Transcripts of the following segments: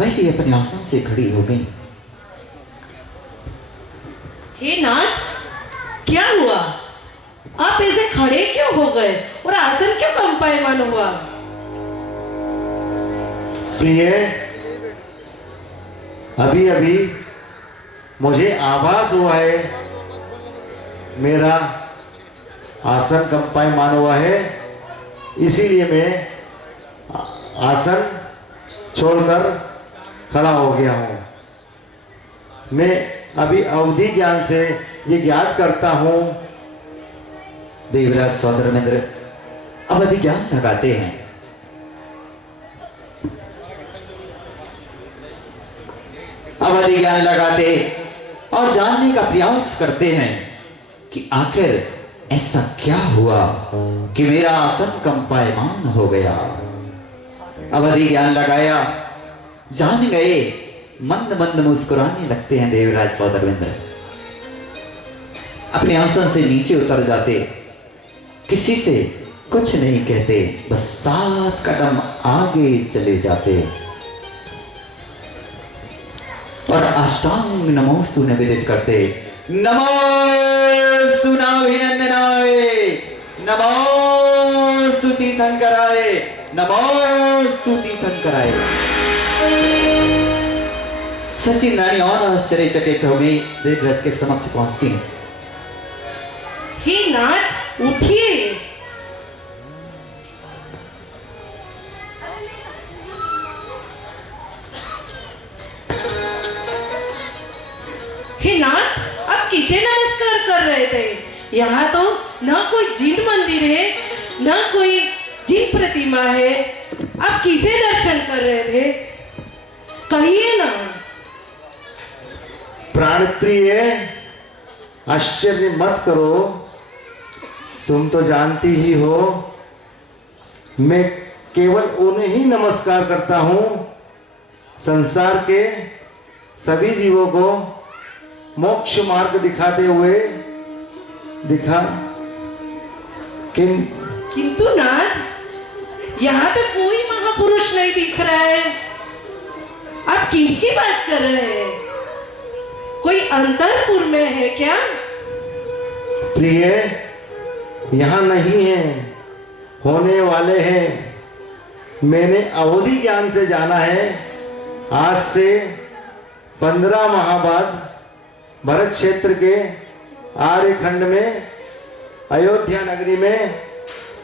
वह भी अपने आसन से खड़ी हो गई। हे नाथ, क्या हुआ? आप ऐसे खड़े क्यों हो गए और आसन क्यों कंपायमान हुआ? प्रिय, अभी अभी मुझे आभास हुआ है मेरा आसन कंपायमान हुआ है, इसीलिए मैं आसन छोड़कर खड़ा हो गया हूँ। मैं अभी अवधि ज्ञान से ये ज्ञात करता हूँ। देवराज सौदामिंद्र अवधि ज्ञान लगाते हैं। अवधि ज्ञान लगाते और जानने का प्रयास करते हैं कि आखिर ऐसा क्या हुआ कि मेरा आसन कंपायमान हो गया। अवधि ज्ञान लगाया, जान गए, मंद मंद मुस्कुराने लगते हैं देवराज सौदामिंद्र। अपने आसन से नीचे उतर जाते, किसी से कुछ नहीं कहते, बस 7 कदम आगे चले जाते और अष्टांग नमोस्तु निवेदित करते। नमोस्तु नाभिनंदनाय, नमोस्तु तीर्थंकराय, नमोस्तु तीर्थंकराय। सचिन रानी और आश्चर्यचकित हो गई, देवव्रत के समक्ष पहुंचती हैं। हे नाथ, उठिए। हे नाथ, आप किसे नमस्कार कर रहे थे? यहाँ तो ना कोई जिन मंदिर है, ना कोई जिन प्रतिमा है। आप किसे दर्शन कर रहे थे? कहिए ना। प्राण प्रिय, आश्चर्य मत करो, तुम तो जानती ही हो मैं केवल उन्हें ही नमस्कार करता हूँ संसार के सभी जीवों को मोक्ष मार्ग दिखाते हुए किंतु नाथ, यहाँ तो कोई महापुरुष नहीं दिख रहा है। आप किनकी बात कर रहे हैं? कोई अंतरपुर में है क्या? प्रिय, यहाँ नहीं है, होने वाले हैं। मैंने अवधि ज्ञान से जाना है, आज से 15 माह बाद भरत क्षेत्र के आर्यखंड में अयोध्या नगरी में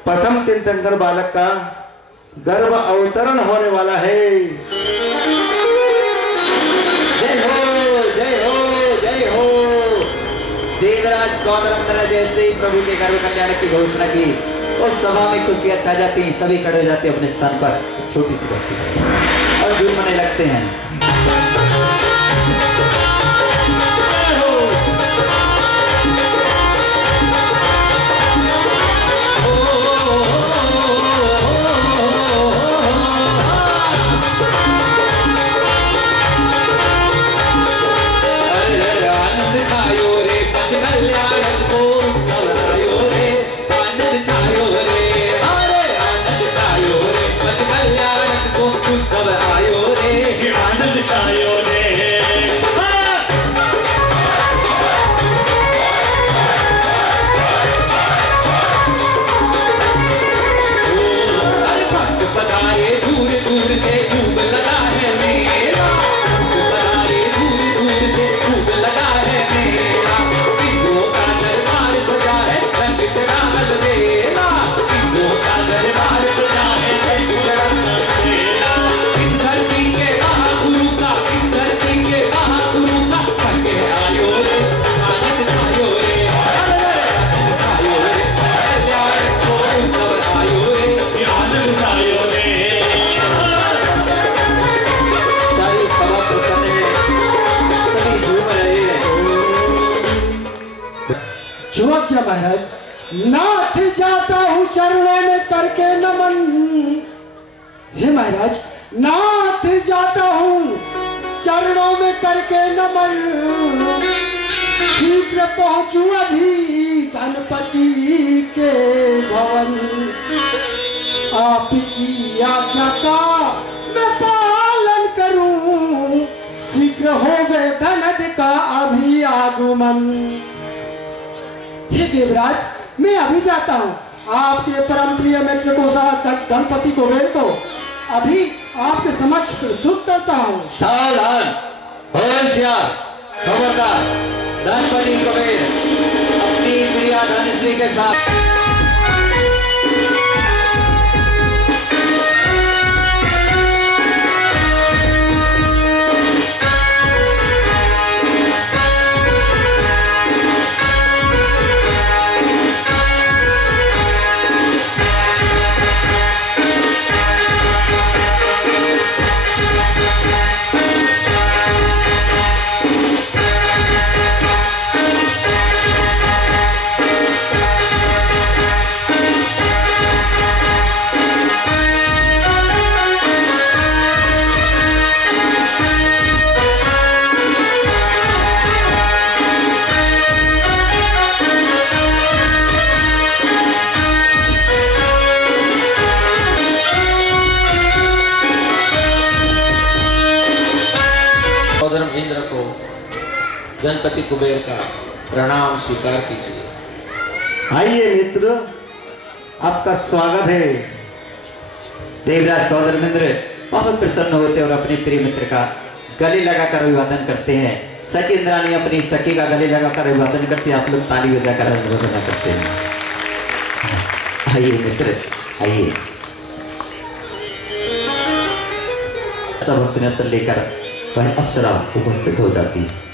प्रथम तीर्थंकर बालक का गर्भ अवतरण होने वाला है। जय हो, जय हो, जय हो। देवराज सौदामिंद्र जैसे ही प्रभु के गर्भ कल्याण की घोषणा की, उस सभा में खुशियां छा जाती, सभी खड़े हो जाते अपने स्थान पर, छोटी सी भक्ति और झूमने लगते हैं। महाराज, नाथ जाता हूँ चरणों में करके नमन। हे महाराज, नाथ जाता हूँ चरणों में करके नमन। शीघ्र पहुँचूं अभी गणपति के भवन। आपकी आज्ञा का मैं पालन करूं। नमन। हे देवराज, मैं अभी जाता हूँ। आपके परम प्रिय मित्र कोषाध्यक्ष गणपति कुबेर को अभी आपके समक्ष प्रस्तुत करता हूँ। सावधान, होशियार, खबरदार। गणपति कुबेर अपनी प्रिया धनश्री के साथ सहोदर इंद्र को गणपति कुबेर का प्रणाम स्वीकार कीजिए। आइए मित्र, आपका स्वागत है। देवराज सहोदर इंद्र बहुत प्रसन्न होते और अपने प्रिय मित्र का गले लगाकर अभिवादन करते हैं। सच इंद्राणी अपनी सखी का गले लगाकर अभिवादन करते हैं। आप लोग ताली बजाकर अभिवादन करते हैं। आइए मित्र, आइए। सब भक्त नेत्र लेकर वह अप्सरा उपस्थित हो जाती है।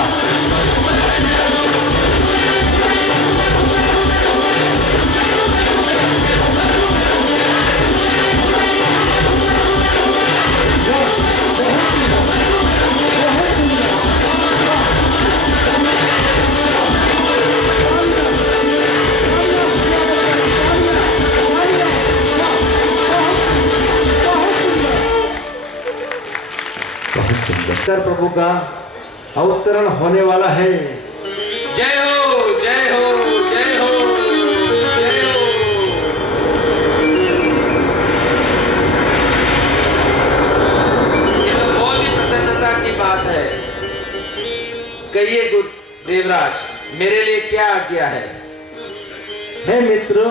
बहुत सुंदर। शंकर प्रभु का अवतरण होने वाला है। जय हो जय हो जय हो जय हो। ये तो बहुत ही प्रसन्नता की बात है। कहिए गुरु देवराज, मेरे लिए क्या आज्ञा है? हे मित्र,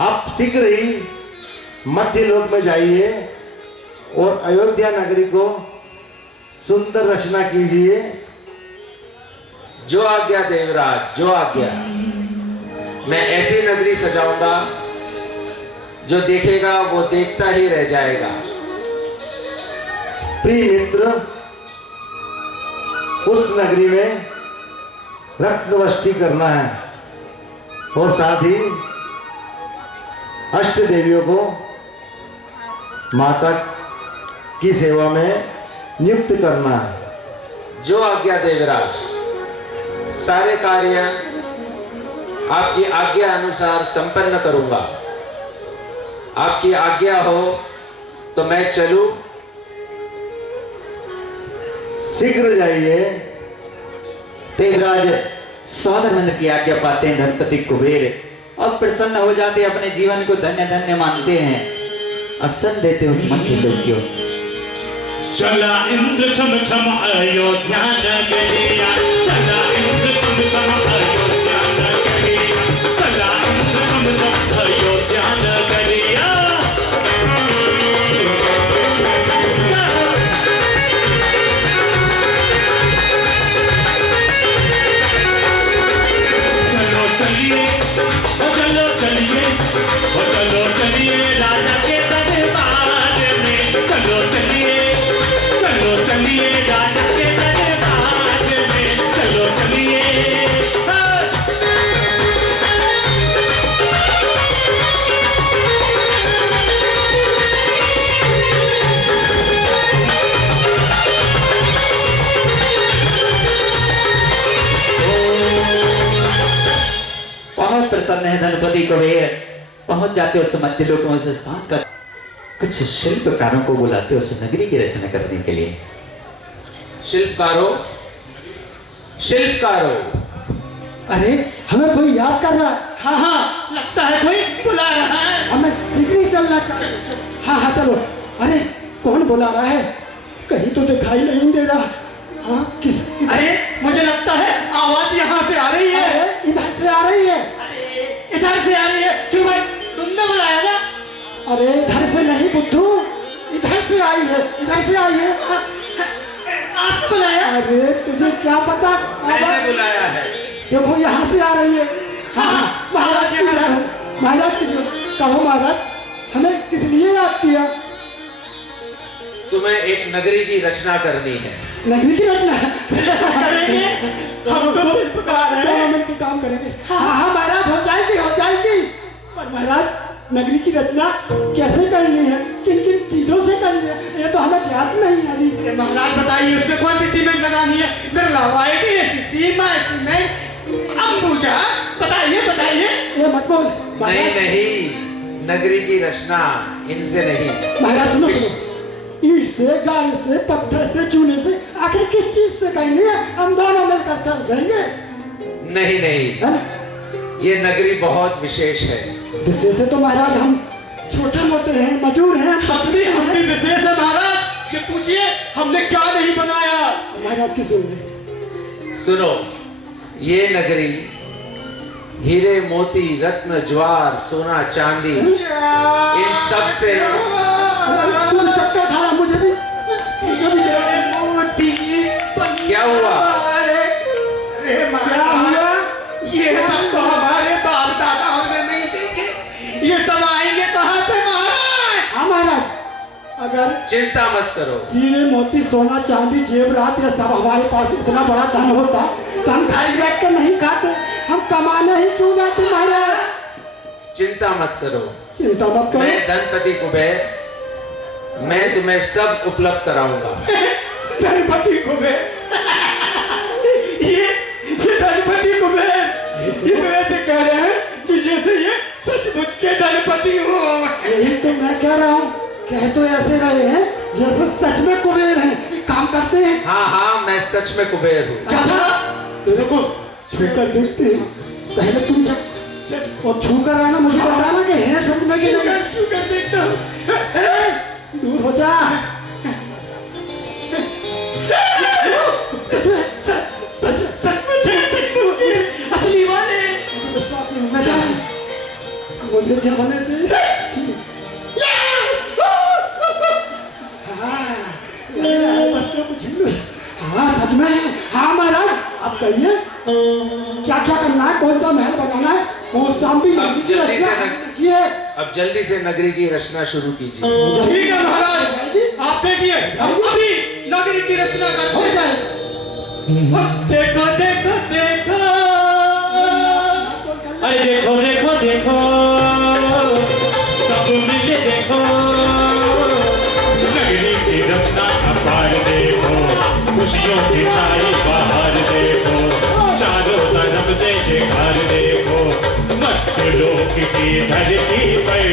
आप शीघ्र ही मध्य लोक में जाइए और अयोध्या नगरी को सुंदर रचना कीजिए। जो आज्ञा देवराज, जो आज्ञा। मैं ऐसी नगरी सजाऊंगा जो देखेगा वो देखता ही रह जाएगा। प्रिय मित्र, उस नगरी में रत्नवृष्टि करना है और साथ ही अष्ट देवियों को माता की सेवा में नियुक्त करना है। जो आज्ञा देवराज। सारे कार्य आपकी आज्ञा अनुसार संपन्न करूंगा। आपकी आज्ञा हो तो मैं चलूं। शीघ्र जाइए। देवराज सौदरमंद की आज्ञा पाते हैं धनपति कुबेर और प्रसन्न हो जाते, अपने जीवन को धन्य धन्य मानते हैं और चल देते उस मध्य लोक की ओर। चला इंद्र छम छम अयोध्या नगरिया, चला इंद्र छम छम अयोध्या नगरिया, चला इंद्र छम छम अयोध्या नगरिया। चलो चलिए ओ चलो चलिए ओ चलो चलिए राजा के दरबार में। चलो चलिए चलिए राजा के दरबार में। चलो चलिए। बहुत प्रसन्न है धनपति कुबेर। पहुंच जाते उस मध्य लोक में, उस स्थान का कुछ शिल्पकारों को बुलाते उस नगरी की रचना करने के लिए। शिल्पकारों, शिल्पकारों। अरे हमें कोई याद कर रहा है। हाँ हाँ, लगता है कोई बुला रहा है। हमें शीघ्र ही चलना चाहिए। हाँ हाँ चलो। अरे कौन बुला रहा है? कहीं तो दिखाई नहीं दे रहा। हाँ किधर? अरे मुझे लगता है आवाज यहाँ से आ रही है। अरे इधर से आ रही है। अरे इधर से आ रही है। क्यों भाई, तुमने बुलाया ना? अरे इधर से नहीं बुद्धू, इधर से आई है, इधर से आई है। आपने बुलाया? अरे तुझे क्या पता? मैंने बुलाया है। देखो यहाँ से आ रही है। हाँ महाराज की जय हो, महाराज की जय हो। कहो महाराज, हमें किस लिए याद किया? तुम्हें एक नगरी की रचना करनी है। नगरी की रचना करेंगे? हम तो शिल्पकार हैं। दोनों मिलकर काम करेंगे। हाँ हाँ महाराज, हो जाएगी हो जाएगी। पर महाराज, नगरी की रचना कैसे करनी है, किन किन चीजों से करनी है, ये तो हमें याद नहीं है अभी। महाराज बताइए, उसमें कौन सी सीमेंट लगानी है? बिरला व्हाइट, सीमा सीमेंट, अंबुजा, बताइए बताइए। ये मत बोल नहीं महाराज। नहीं, नगरी की रचना इनसे नहीं। महाराज सुनो सुनो, ईंट से, गाड़ी से, पत्थर से, चूने से, आखिर किस चीज से करनी है? हम दोनों मिलकर कर देंगे। नहीं नहीं, है ना? ये नगरी बहुत विशेष है। विशेष है तो महाराज हम छोटे मोटे हैं, मजूर हैं। हम भी विशेष है महाराज। ये पूछिए हमने क्या नहीं बनाया। महाराज की सुन ले। सुनो, ये नगरी हीरे मोती रत्न ज्वार सोना चांदी इन सब से। तू चक्कर खा रहा, मुझे भी मोती क्या हुआ? अरे क्या हुआ? ये सब तो हमारे बाप दादाओं ने नहीं देखे। ये सब आएंगे कहाँ से महाराज? हाँ महाराज। अगर चिंता मत करो। हीरे मोती सोना चांदी जेवरात ये सब हमारे पास इतना बड़ा धन होता तो हम खाली बैठ कर नहीं खाते, हम कमाने ही क्यों जाते महाराज। चिंता मत करो, चिंता मत करो। मैं धनपति कुबेर, मैं तुम्हें सब उपलब्ध कराऊंगा। धनपति कुबेर, ये धनपति कुबेर, ये तो ऐसे कह रहे हैं कि जैसे ये सचमुच के धनपति हो। यही तो मैं कह रहा हूँ, कह तो ऐसे रहे हैं जैसे सच में कुबेर हैं। एक काम करते हैं। हाँ हाँ, मैं सच में कुबेर हूँ। अच्छा तेरे को छूकर देखते हैं, पहले तुम और छूकर आना, मुझे बताना कि है सच में कि नहीं। छूकर देखता हूँ, दूर हो जा। असली वाले मैं जा, मुझे जमाने दे। हाँ सच में। हाँ महाराज, आप कहिए क्या क्या करना है, कौन सा महल बनाना है, कौन सा भी अब जल्दी से नगरी की रचना शुरू कीजिए। ठीक है महाराज, आप देखिए अभी नगरी की रचना करते हैं। देखो देखो देखो, अरे देखो देखो देखो, सब मिल देखो, नगरी की रचना अपार देखो, खुशियों की छाई बाहर देखो, चारों तरफ जय जयकार देखो, मध्य लोक की धरती पर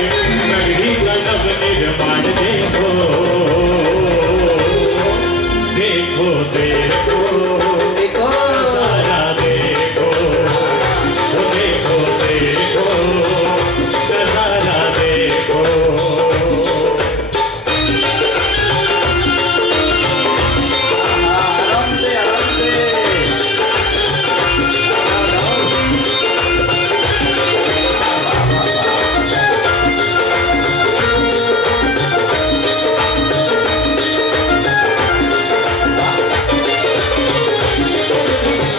नगरी का नव निर्माण देखो। देखो देखो देखो नजारा देखो, देखो देखो नजारा देखो। आराम से आराम से।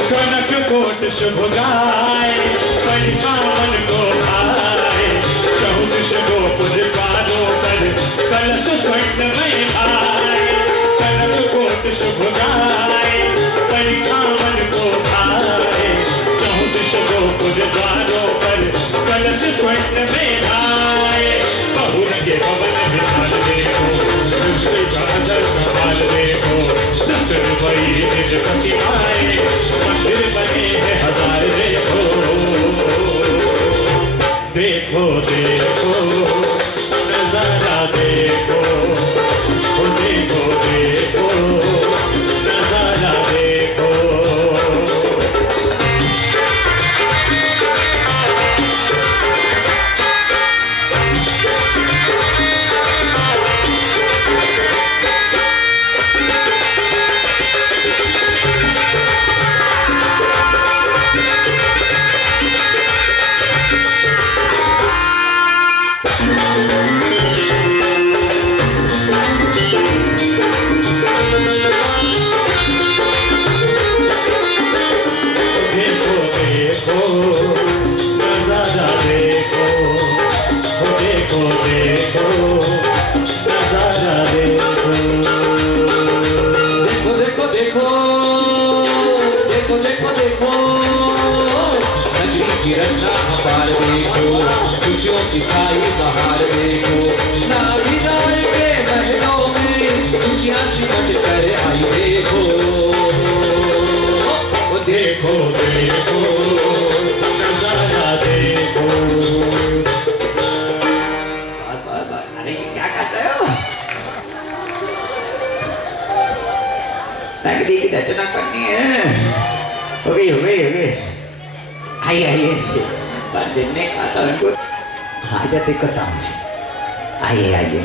कनक कोट शुभ गाय, परिपावन को भाए, चौदिश गोपुर पारों पर कलश स्वर्ण में आए। कनक कोट शुभ गाय, परिपावन को भाए, चौदिश गोपुर द्वारों पर कलश स्वर्ण में आए। बहुरंगे भवन विशाल देखो, दूसरे का अदर कमाल देखो, नगर वही जिन प्रतिमाएं, मंदिर बने हैं हजार देखो। देखो देखो नजारा देखो, देखो देखो नजारा देखो। देखो देखो नजारा देखो, देखो देखो नजारा देखो। देखो देखो देखो, देखो देखो देखो, नगरी की रचना अपार देखो, खुशियों की छाई बाहर देखो, नारी राय के महलों में खुशियाँ सिमट कर आई देखो। देखो देखो नजारा देखो। अरे ये क्या करते हो? नगरी की रचना करनी है। हो गई हो गई हो गई। आइए आइए, पर दिन ने कहा था उनको आ जाते को सामने। आइए आइए।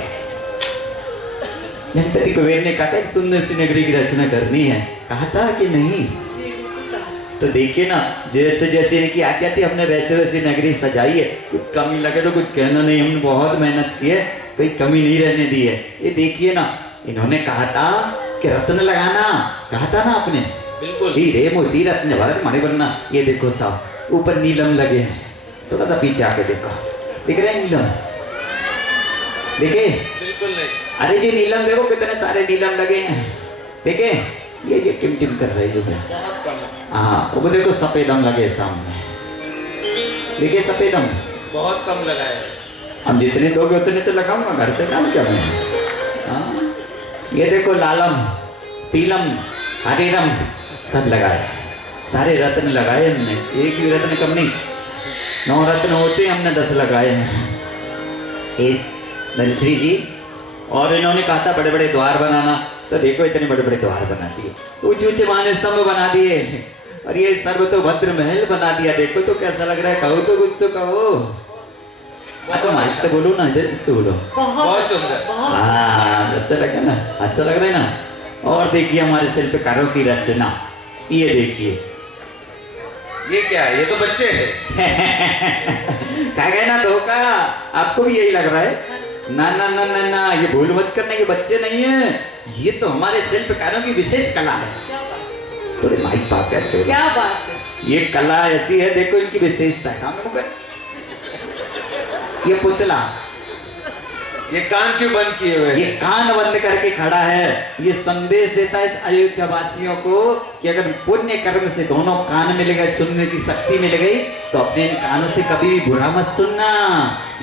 धनपति कुबेर ने कहा था एक सुंदर सी नगरी की रचना करनी है, कहा था कि नहीं? जी बिल्कुल कहा। तो देखिए ना, जैसे जैसे इनकी आज्ञा थी हमने वैसे वैसे नगरी सजाई है। कुछ कमी लगे तो कुछ कहना नहीं, हमने बहुत मेहनत की है, कोई कमी नहीं रहने दी है। ये देखिए ना, इन्होंने कहा था कि रत्न लगाना, कहा था ना आपने? बिल्कुल। हीरे मोती रत्न भरत मणिवर्णा। ये देखो साहब, ऊपर नीलम लगे हैं, थोड़ा सा पीछे आके देखो, दिख रहे हैं नीलम? देखे? बिल्कुल नहीं। अरे जी नीलम देखो कितने सारे नीलम लगे हैं, देखे ये टिम टिम कर रही है। बहुत कम है, हाँ वो देखो सफेदम लगे सामने, देखिए सफेदम। बहुत कम लगाए हैं। अब जितने दोगे उतने तो लगाऊंगा, घर से काम क्या मैं। हाँ ये देखो लालम, पीलम, हरीरम सब लगाए, सारे रत्न लगाए हमने, एक भी रत्न कम नहीं। 9 रत्न होते हमने 10 लगाए हैं। धनश्री जी और इन्होंने कहा था बड़े बड़े द्वार बनाना, तो देखो इतने बड़े बड़े द्वार बना दिए, ऊंचे ऊंचे मान स्तंभ बना दिए, और ये सर्वतोभद्र महल बना दिया। देखो तो कैसा लग रहा है, कहो तो कुछ तो कहो। तो माइक से बोलो ना, इधर से बोलो। बहुत सुंदर। हाँ अच्छा लगा ना, अच्छा लग रहा है ना। और देखिए हमारे शिल्पकारों की रचना, ये देखिए। ये क्या है? ये तो बच्चे हैं। कह गए ना धोखा, आपको भी यही लग रहा है। ना ना ना ना ना, ये भूल मत करना, ये बच्चे नहीं है, ये तो हमारे शिल्पकारों की विशेष कला है। थोड़े माइक पास है। क्या बात है, ये कला ऐसी है, देखो इनकी विशेषता है। सामने मुकर, ये पुतला, ये कान क्यों बंद किए हुए ये हैं? कान बंद करके खड़ा है। ये संदेश देता है अयोध्या वासियों को कि अगर पुण्य कर्म से दोनों कान मिल गए, सुनने की शक्ति मिल गई, तो अपने इन कानों से कभी भी बुरा मत सुनना।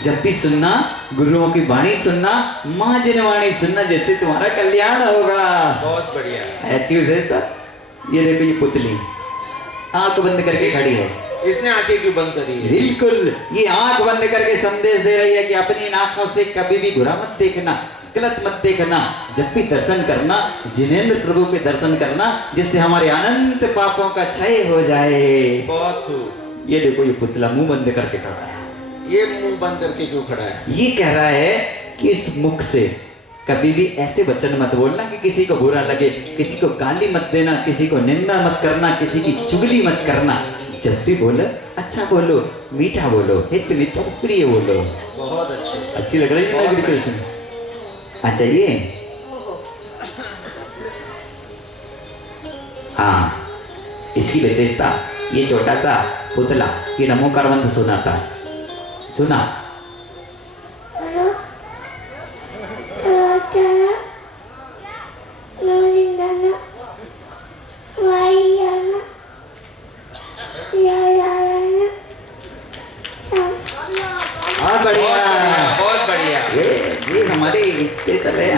जब भी सुनना, गुरुओं की वाणी सुनना, माँ जिनवाणी सुनना, जैसे तुम्हारा कल्याण होगा। बहुत बढ़िया। ऐसी विशेषता। ये देखो ये पुतली आंख बंद करके खड़ी है। इसने आंखें क्यों बंद करी है? बिल्कुल, ये आंख बंद करके संदेश दे रही है कि अपनी इन आंखों से कभी भी बुरा मत देखना, गलत मत देखना। जब भी दर्शन करना, जिनेंद्र प्रभु के दर्शन करना, जिससे हमारे अनंत पापों का क्षय हो जाए। बहुत खूब। ये देखो ये पुतला मुंह बंद करके खड़ा है। ये मुंह बंद करके क्यों खड़ा है? ये कह रहा है कि इस मुख से कभी भी ऐसे वचन मत बोलना कि किसी को बुरा लगे, किसी को गाली मत देना, किसी को निंदा मत करना, किसी की चुगली मत करना। जब भी बोलो अच्छा बोलो, मीठा बोलो, हित मित्र प्रिय बोलो। बहुत अच्छे। अच्छी लग रही है ना कृष्ण? अच्छा ये हाँ, इसकी विशेषता, ये छोटा सा पुतला ये नमोकार मंत्र सुनाता है। सुना हाँ बढ़िया, बहुत बढ़िया। ये हमारे स्पेशल है।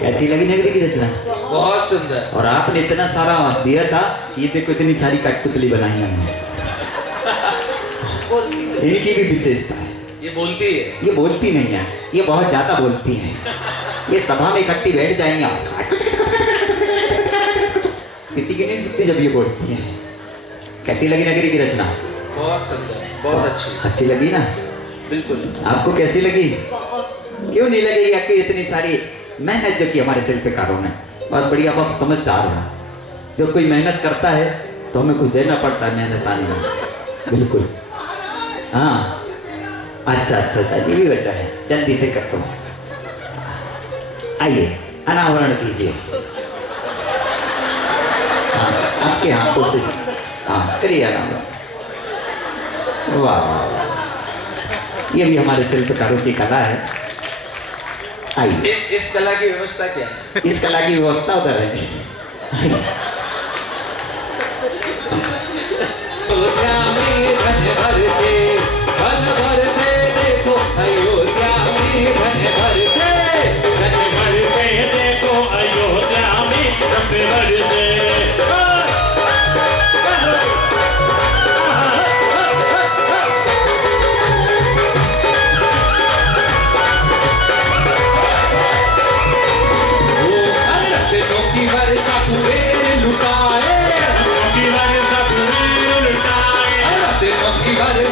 कैसी लगी नगरी की रचना? बहुत सुंदर। और आपने इतना सारा दिया था, ये देखो इतनी सारी कठपुतली बनाई हमने। इनकी भी विशेषता है। ये बोलती है? ये बोलती नहीं है, ये बहुत ज्यादा बोलती है। ये सभा में इकट्ठी बैठ जाएंगे, किसी की नहीं सुनती जब ये बोलती है। कैसी लगी नगरी की रचना? बहुत सुंदर, बहुत अच्छी। अच्छी लगी ना? बिल्कुल। आपको कैसी लगी? क्यों नहीं लगेगी? आपकी इतनी सारी मेहनत जो की हमारे शिल्पकारों ने, बहुत बढ़िया। आप समझदार हो, जब कोई मेहनत करता है तो हमें कुछ देना पड़ता है मेहनत आने में। बिल्कुल हाँ। अच्छा अच्छा अच्छा, ये भी बचा है, जल्दी से करता हूँ। आइए अनावरण कीजिए। हाँ, आपके हाथों से हाँ करिए अनावरण। वाह वाह वाह, ये भी हमारे शिल्पकारों की कला है। आइए, इस कला की व्यवस्था क्या है? इस कला की व्यवस्था उधर है। अयोध्या में धन भर से देखो, अयोध्या में धन भर से देखो, अयोध्या में धन भर से। की वर्षा कुबेर लुटाए, की वर्षा कुबेर लुटाए, की वर्षा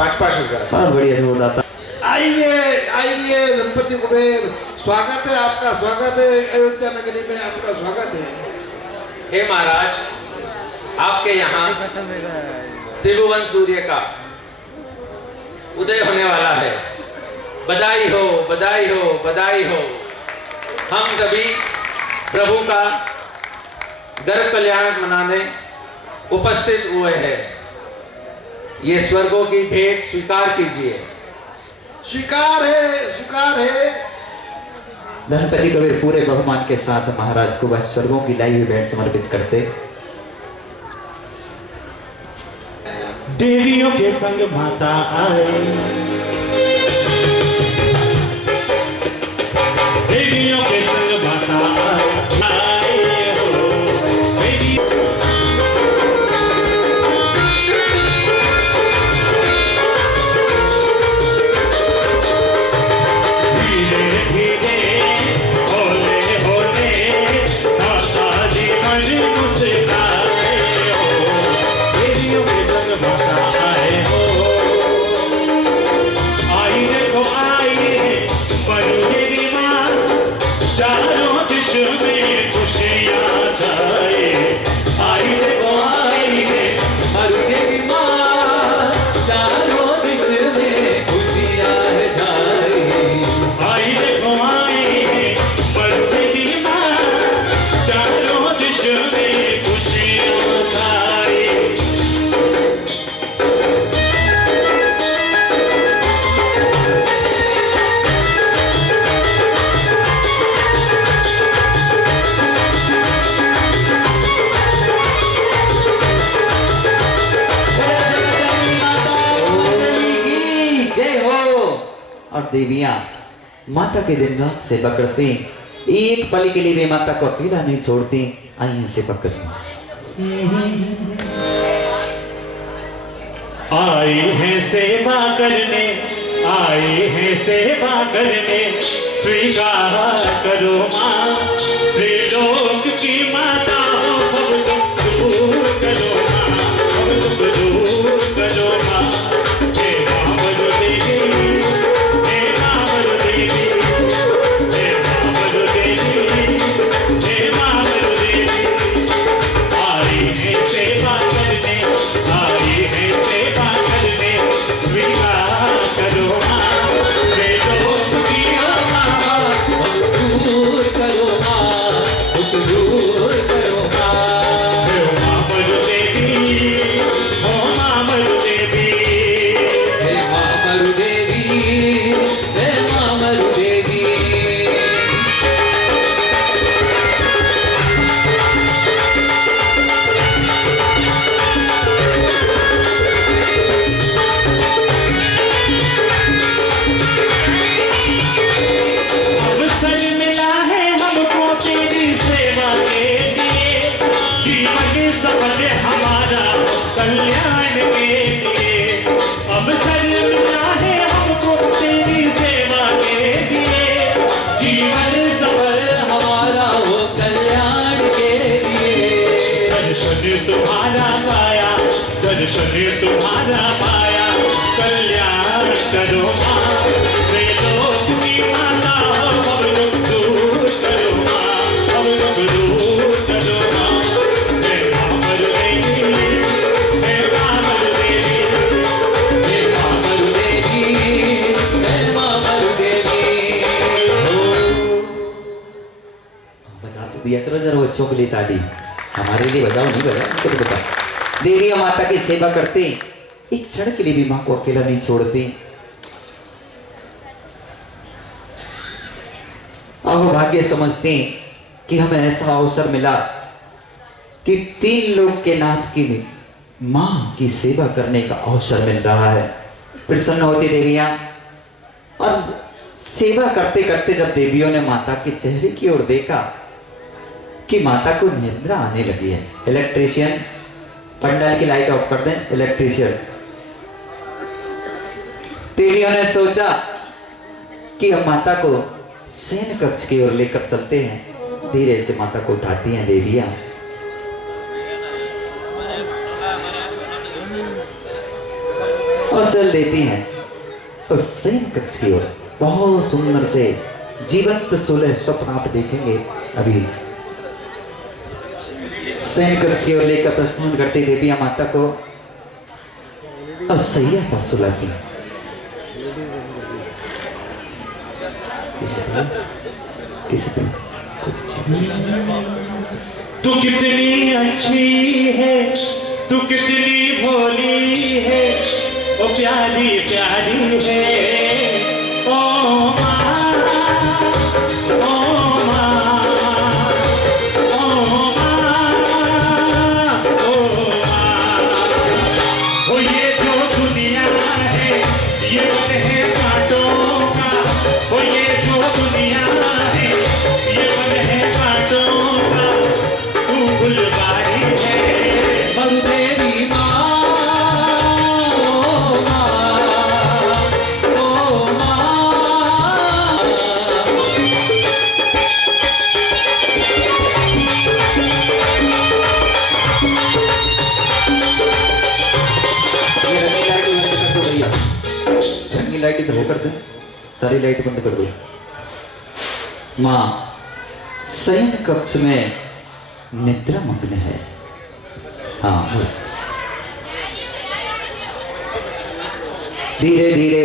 5-5 हजार। बहुत बढ़िया जोरदार था। आइए आइए गणपति कुबेर, स्वागत है आपका, स्वागत है अयोध्या नगरी में, आपका स्वागत है। हे महाराज, आपके यहाँ त्रिभुवन सूर्य का उदय होने वाला है। बधाई हो, बधाई हो, बधाई हो। हम सभी प्रभु का गर्भ कल्याण मनाने उपस्थित हुए हैं। ये स्वर्गों की भेंट स्वीकार कीजिए। स्वीकार है, स्वीकार है। गणपति कबीर पूरे बहुमान के साथ महाराज को वह स्वर्गों की लाई हुई भेंट समर्पित करते। देवियों के संग माता आए, देवियों के संग माता आए हो। धीरे धीरे होले होले माता जी मन मुस्कुराए हो। देवियों के संग माता आए हो। आई देखो आई बड़ी देवी माँ, चारों दिश में खुशियाँ छाए। आई देखो आई हर देवी माँ, चारों दिश में खुशियाँ छाए। आई देखो आई बड़ी देवी माँ, चारों दिश में खुशियाँ छाए। जय हो। और देवियां माता के दिन रात सेवा करती, एक पल के लिए भी माता को अकेला नहीं छोड़ती। आइए सेवा करें। आई है सेवा करने, आई है सेवा करने, स्वीकार करो माँ। त्रिलोक की माता हो, अब तुम दूर करो माँ, अब तुम दूर करो माँ। हे मामलो देवी, हे मामलो देवी, हे मामलो देवी, हे मामलो देवी। आई है सेवा करने, आई है सेवा करने, स्वीकार करो माँ। त्रिलोक की माता, दूर करो माँ, दूर करो माँ। हे मामलो देवी, हो मामलो देवी, हे मामलो देवी, हे मामलो देवी। अवसर मिला है हमको तेरी सेवा के लिए, जीवन सफल हमारा कल्याण के लिए। अवसर मिला है हमको तेरी सेवा के लिए, जीवन सफल हमारा हो कल्याण के लिए। दर्शन तुम्हारा पाया, दर्शन तुम्हारा पाया, कल्याण करो माँ। त्रिलोक की माता हो, अब तुम दूर करो माँ, अब तुम दूर करो माँ। हे मामलो देवी, हे मामलो देवी, हे मामलो देवी, हे मामलो देवी। बजा तो दिया करो जरा बच्चों के लिए ताली, हमारे लिए बजाओ, नहीं बजाओ उनको तो बता। देवियां माता की सेवा करती, एक क्षण के लिए भी माँ को अकेला नहीं छोड़ती। अब वो भाग्य समझती कि हमें ऐसा अवसर मिला कि 3 लोक के नाथ की माँ की सेवा करने का अवसर मिल रहा है। प्रसन्न होती देवियां, और सेवा करते करते जब देवियों ने माता के चेहरे की ओर देखा कि माता को निद्रा आने लगी है। इलेक्ट्रीशियन, पंडाल की लाइट ऑफ कर दें। इलेक्ट्रीशियन, देवियों ने सोचा कि हम माता को शयन कक्ष की ओर लेकर चलते हैं। धीरे से माता को उठाती हैं देवियां। और चल देती हैं उस शयन कक्ष की ओर। बहुत सुंदर से जीवंत सुलह स्वप्न आप देखेंगे। अभी शयन कक्ष की ओर लेकर प्रस्थान करती देवी माता को और सैया पर सुलाती हैं। किसी पे तू कितनी अच्छी है, तू कितनी भोली है, ओ प्यारी प्यारी है। ओ माँ, ओ माँ, ओ माँ, ओ माँ। ओ ये जो दुनिया है ये मन है कांटों का, ओ ये जो दुनिया है ये मन है कांटों का, तू फुलवारी है। मरुदेवी माँ, ओ माँ, ओ माँ। ये रंगी लाइट बंद कर दो भैया, रंगी लाइट बंद कर दो, सारी लाइट बंद कर दो। माँ शयन कक्ष में निद्रा मग्न है। हाँ बस धीरे धीरे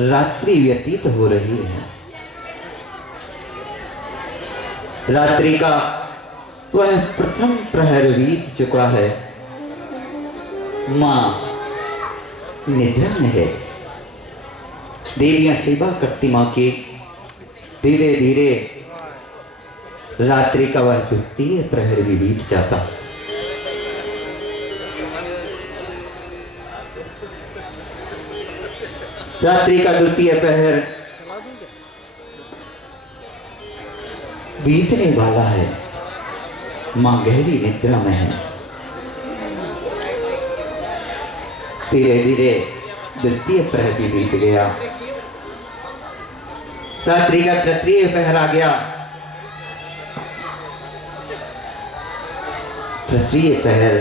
रात्रि व्यतीत हो रही है। रात्रि का वह प्रथम प्रहर बीत चुका है। मां निद्रा में है। देवियां सेवा करती मां की। धीरे धीरे रात्रि का वह द्वितीय प्रहर भी बीत जाता। रात्रि का द्वितीय प्रहर बीतने वाला है। मां गहरी निद्रा में है। धीरे धीरे द्वितीय प्रहर भी बीत गया। रात्रि का तृतीय प्रहर आ गया। तृतीय प्रहर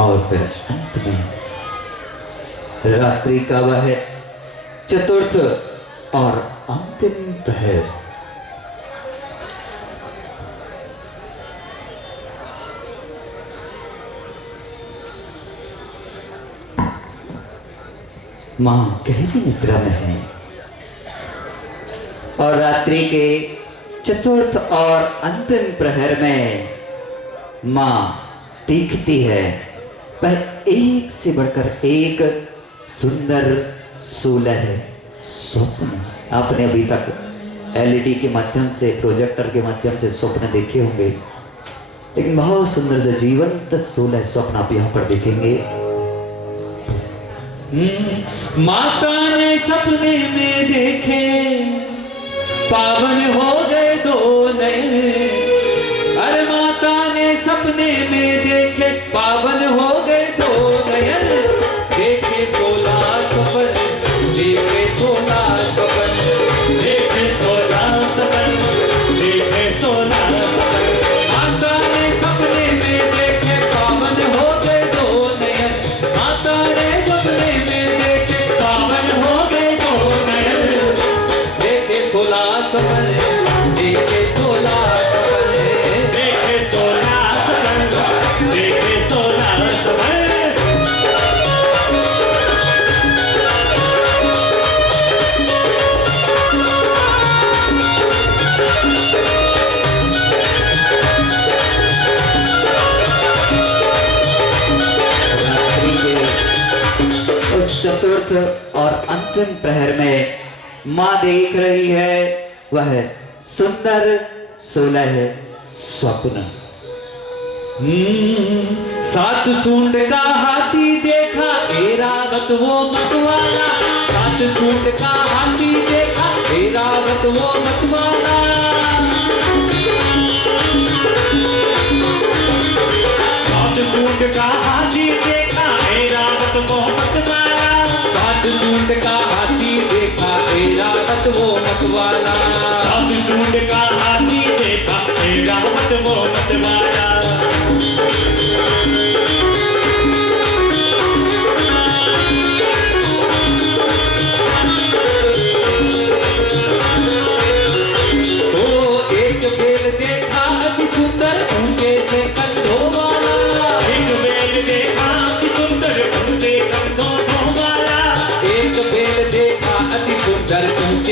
और फिर अंत में रात्रि का वह चतुर्थ और अंतिम प्रहर। मां गहरी निद्रा में है और रात्रि के चतुर्थ और अंतिम प्रहर में मां देखती है वह एक से बढ़कर एक सुंदर सुलह स्वप्न। आपने अभी तक एलईडी के माध्यम से, प्रोजेक्टर के माध्यम से स्वप्न देखे होंगे, लेकिन बहुत सुंदर से जीवंत सुलह स्वप्न आप यहाँ पर देखेंगे। माता ने सपने में देखे पावन हो गए दो नयन। अरे माता ने सपने में देखे पावन हो गए दो नयन। देखे 16 सपन, देखे 16 सपन, देखे 16 सपन, देखे 16 सपन। माता ने सपने में देखे पावन हो गए दो नयन। माता ने सपने में देखे पावन हो गए दो नयन। देखे 16 सपन, देखे 16 सपन। देखे 16 सपन, देखे 16 सपन। रात्रि के उस चतुर्थ और अंतिम प्रहर में मां देख रही है वह सुंदर सुलह स्वप्न। सात सूंड का हाथी देखा एरावत वो मतवाला। सात सूंड का हाथी देखा एरावत वो मतवाला। सात सूंड का हाथी देखा ऐरावत वो मतवाला। सात सूंड का हाथी देखा एरावत वो मतवाला। सात सूंड का हाथी देखा ऐरावत वो मतवाला।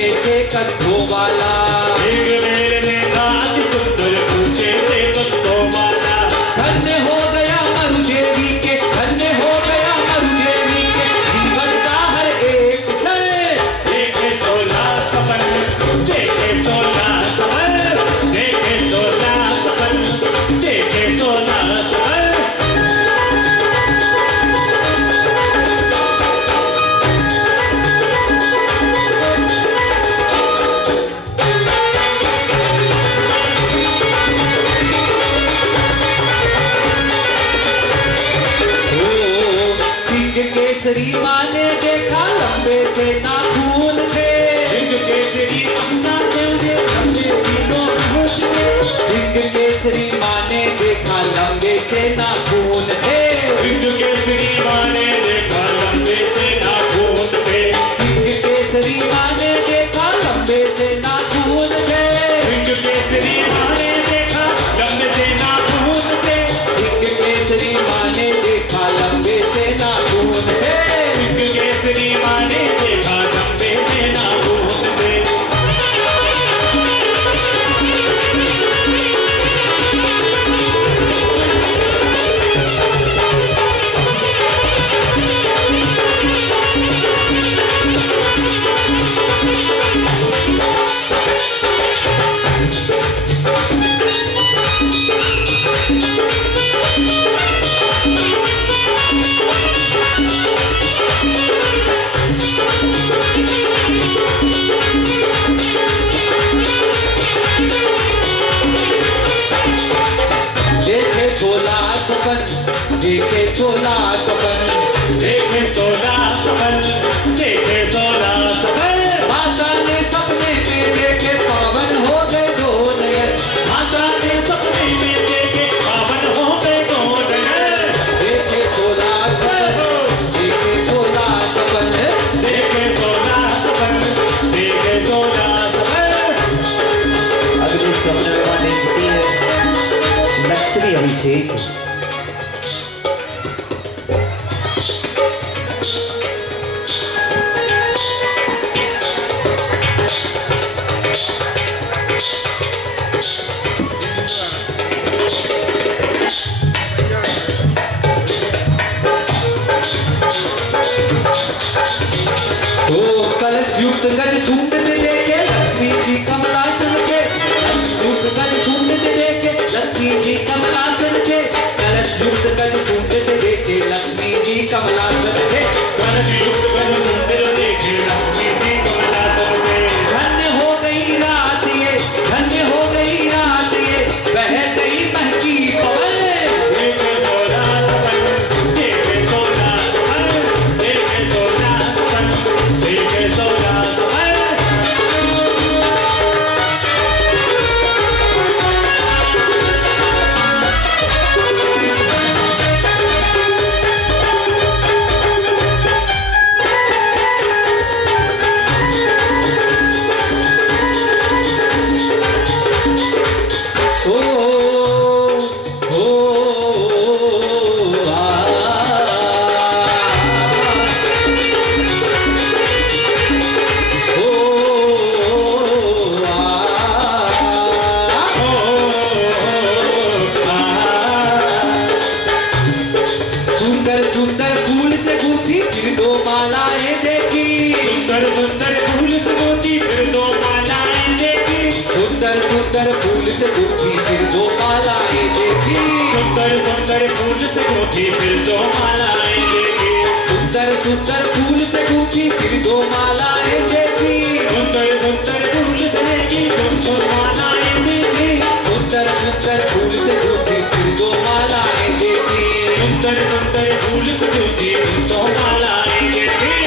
ऊंचे से कद्दों वाला। एक बेर देखा अति सुंदर ऊंचे से कद्दों वाला। धन्य हो गया मरुदेवी के, धन्य हो गया मरुदेवी के जीवन का हर एक क्षण। देखे 16 सपन, देखे 16 सपन, देखे 16 सपन, देखे 16 सपन। केसरी माँ ने देखा लंबे से नाखून थे। सिंह केसरी अन्ना देव लंबे तीनों होश थे। सिंह केसरी माँ ने देखा लंबे से नाखून थे। सिंह केसरी माँ ने देखा लंबे से नाखून थे। सिंह केसरी माँ ने देखा लंबे से नाखून थे। सिंह केसरी माँ ने देखा लंबे से नाखून थे। सिंह केसरी माँ ने देखा लंबे से नाखून थे। सिंह केसरी माँ ने देखा लंबे से नाखून थे। देखे 16 सपन, देखे 16 सपन, देखे 16 सपन, देखे 16 सपन। माता ने सपने में देखे पावन हो गए दो नयन। माता ने सपने में देखे पावन हो गए दो नयन। देखे 16 सपन, देखे 16 सपन, देखे 16 सपन, देखे 16 सपन। अगले सपने वाली होती है लक्ष्मी अभिषेक। तो कलश युक्त गज सूंड में देखे लक्ष्मी जी कमलासन के। कलश युक्त गज सूंड में देखे लक्ष्मी जी कमलासन के। कलश युक्त गज सूंड में देखे लक्ष्मी जी कमलासन के। कलश युक्त गज सुंदर देखे लक्ष्मी जी कमलासन के। धन्य हो गई रात ये, धन्य हो गई रात ये, बह गई महकी पवन। देखे 16 सपन, देखे 16 सपन, देखे 16 सपन, देखे 16 सपन। ओ ओ आ सुंदर सुंदर फूल से गूंथी फिर दो मालाएं देखी। सुंदर सुंदर फूल से मोती फिर दो मालाएं देखी। सुंदर सुंदर फूल से गूंथी फिर दो मालाएं देखी। सुंदर सुंदर फूल से मोती फिर दो मालाएं देखी। सुंदर सुंदर फूल से गूंथी फिर दो मालाएं देखी। सुंदर सुंदर फूल से देखी दो मालाएं देखी। सुंदर सुंदर फूल से गूंथी फिर दो मालाएं देखी। सुंदर सुंदर फूल से मोती फिर दो मालाएं देखी।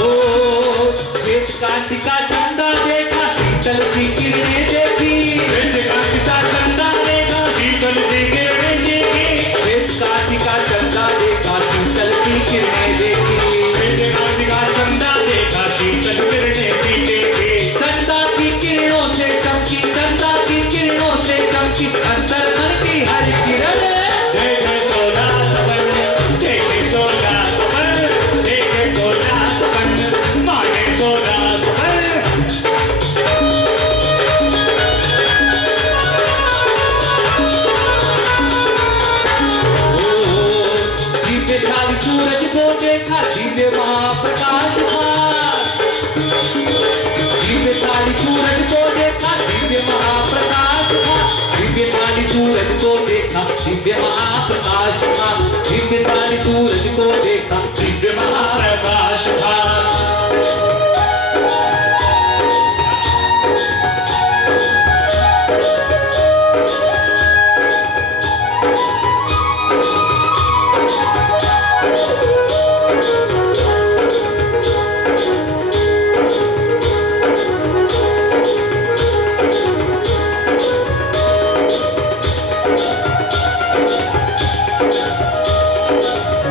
ओ श्वेत कांति का चंदा देखा, शीतल सी किरणें देखी। श्वेत कांति सा चंदा देखा, शीतल सी किरणें देखी। श्वेत कांति का चंदा देखा, शीतल सी किरणें देखी। श्वेत कांति का चंदा देखा, शीतल किरणें सी देखी। चंदा की किरणों से चमकी, चंदा की किरणों से चमकी अंतर मन की है दिव्य महाप्रकाश था, दिव्य सारी सूरज को देखा, दिव्य महाप्रकाश था।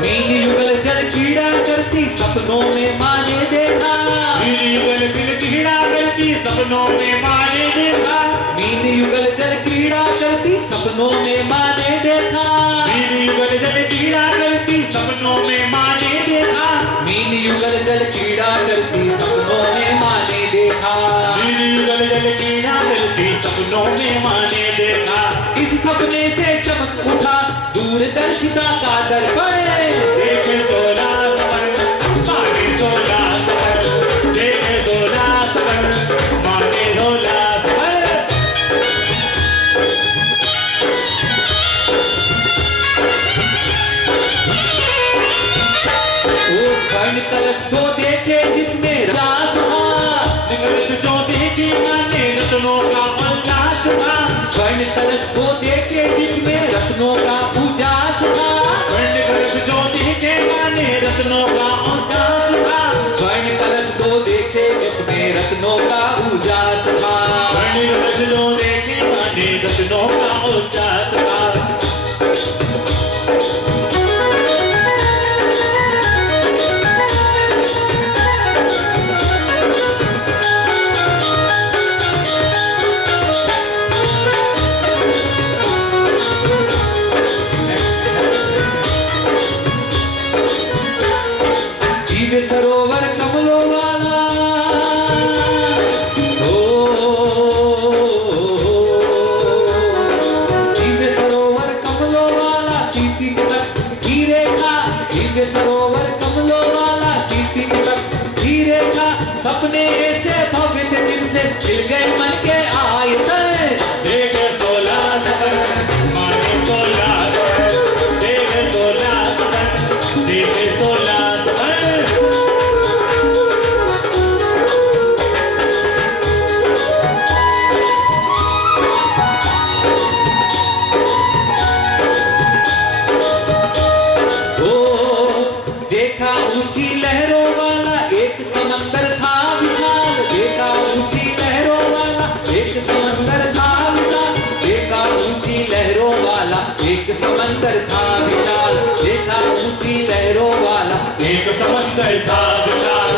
नील युगल जल क्रीड़ा करती सपनों में माँ ने देखा, नील युगल जल क्रीड़ा करती सपनों में माँ ने देखा, नील युगल जल क्रीड़ा करती सपनों में माँ ने देखा, नील युगल जल क्रीड़ा करती सपनों में माँ ने देखा, नील युगल जल क्रीड़ा करती सपनों में माँ ने देखा, नील युगल जल क्रीड़ा करती सपनों में माँ ने देखा। इस सपने से चमक उठा दूरदर्शिता का दर्पण, देखे 16 सपन माने 16 सपन, देखे 16 सपन माने 16 सपन। वो स्वर्ण कलश दो देखे जिसमें रास था, कलश जो देखी माने रत्नों का उल्लास था, स्वर्ण कलश दो देखे जिसमें रत्नों का उजास था, स्वर्ण कलश जो देखे माने रत्नों का उल्लास था, स्वर्ण कलश दो देखे जिसमें रत्नों का उजास था, स्वर्ण कलश जो देखे माने रत्नों का उल्लास था। दिव्य सरोवर कमलों वाला, दिव्य सरोवर कमलों वाला सीती जगत की रेखा, दिव्य सरोवर कमलों वाला सीती जगत की रेखा, सपने ऐसे भव्य थे जिनसे खिल गए मन के आयतन, देखे 16 सपन माने 16 सपन, देखे 16 सपन, देखे 16 सपन। देखा ऊंची लहरों वाला एक समंदर था विशाल, देखा ऊंची लहरों वाला एक समंदर था विशाल, देखा ऊंची लहरों वाला एक समंदर था विशाल, देखा ऊंची लहरों वाला एक समंदर था विशाल।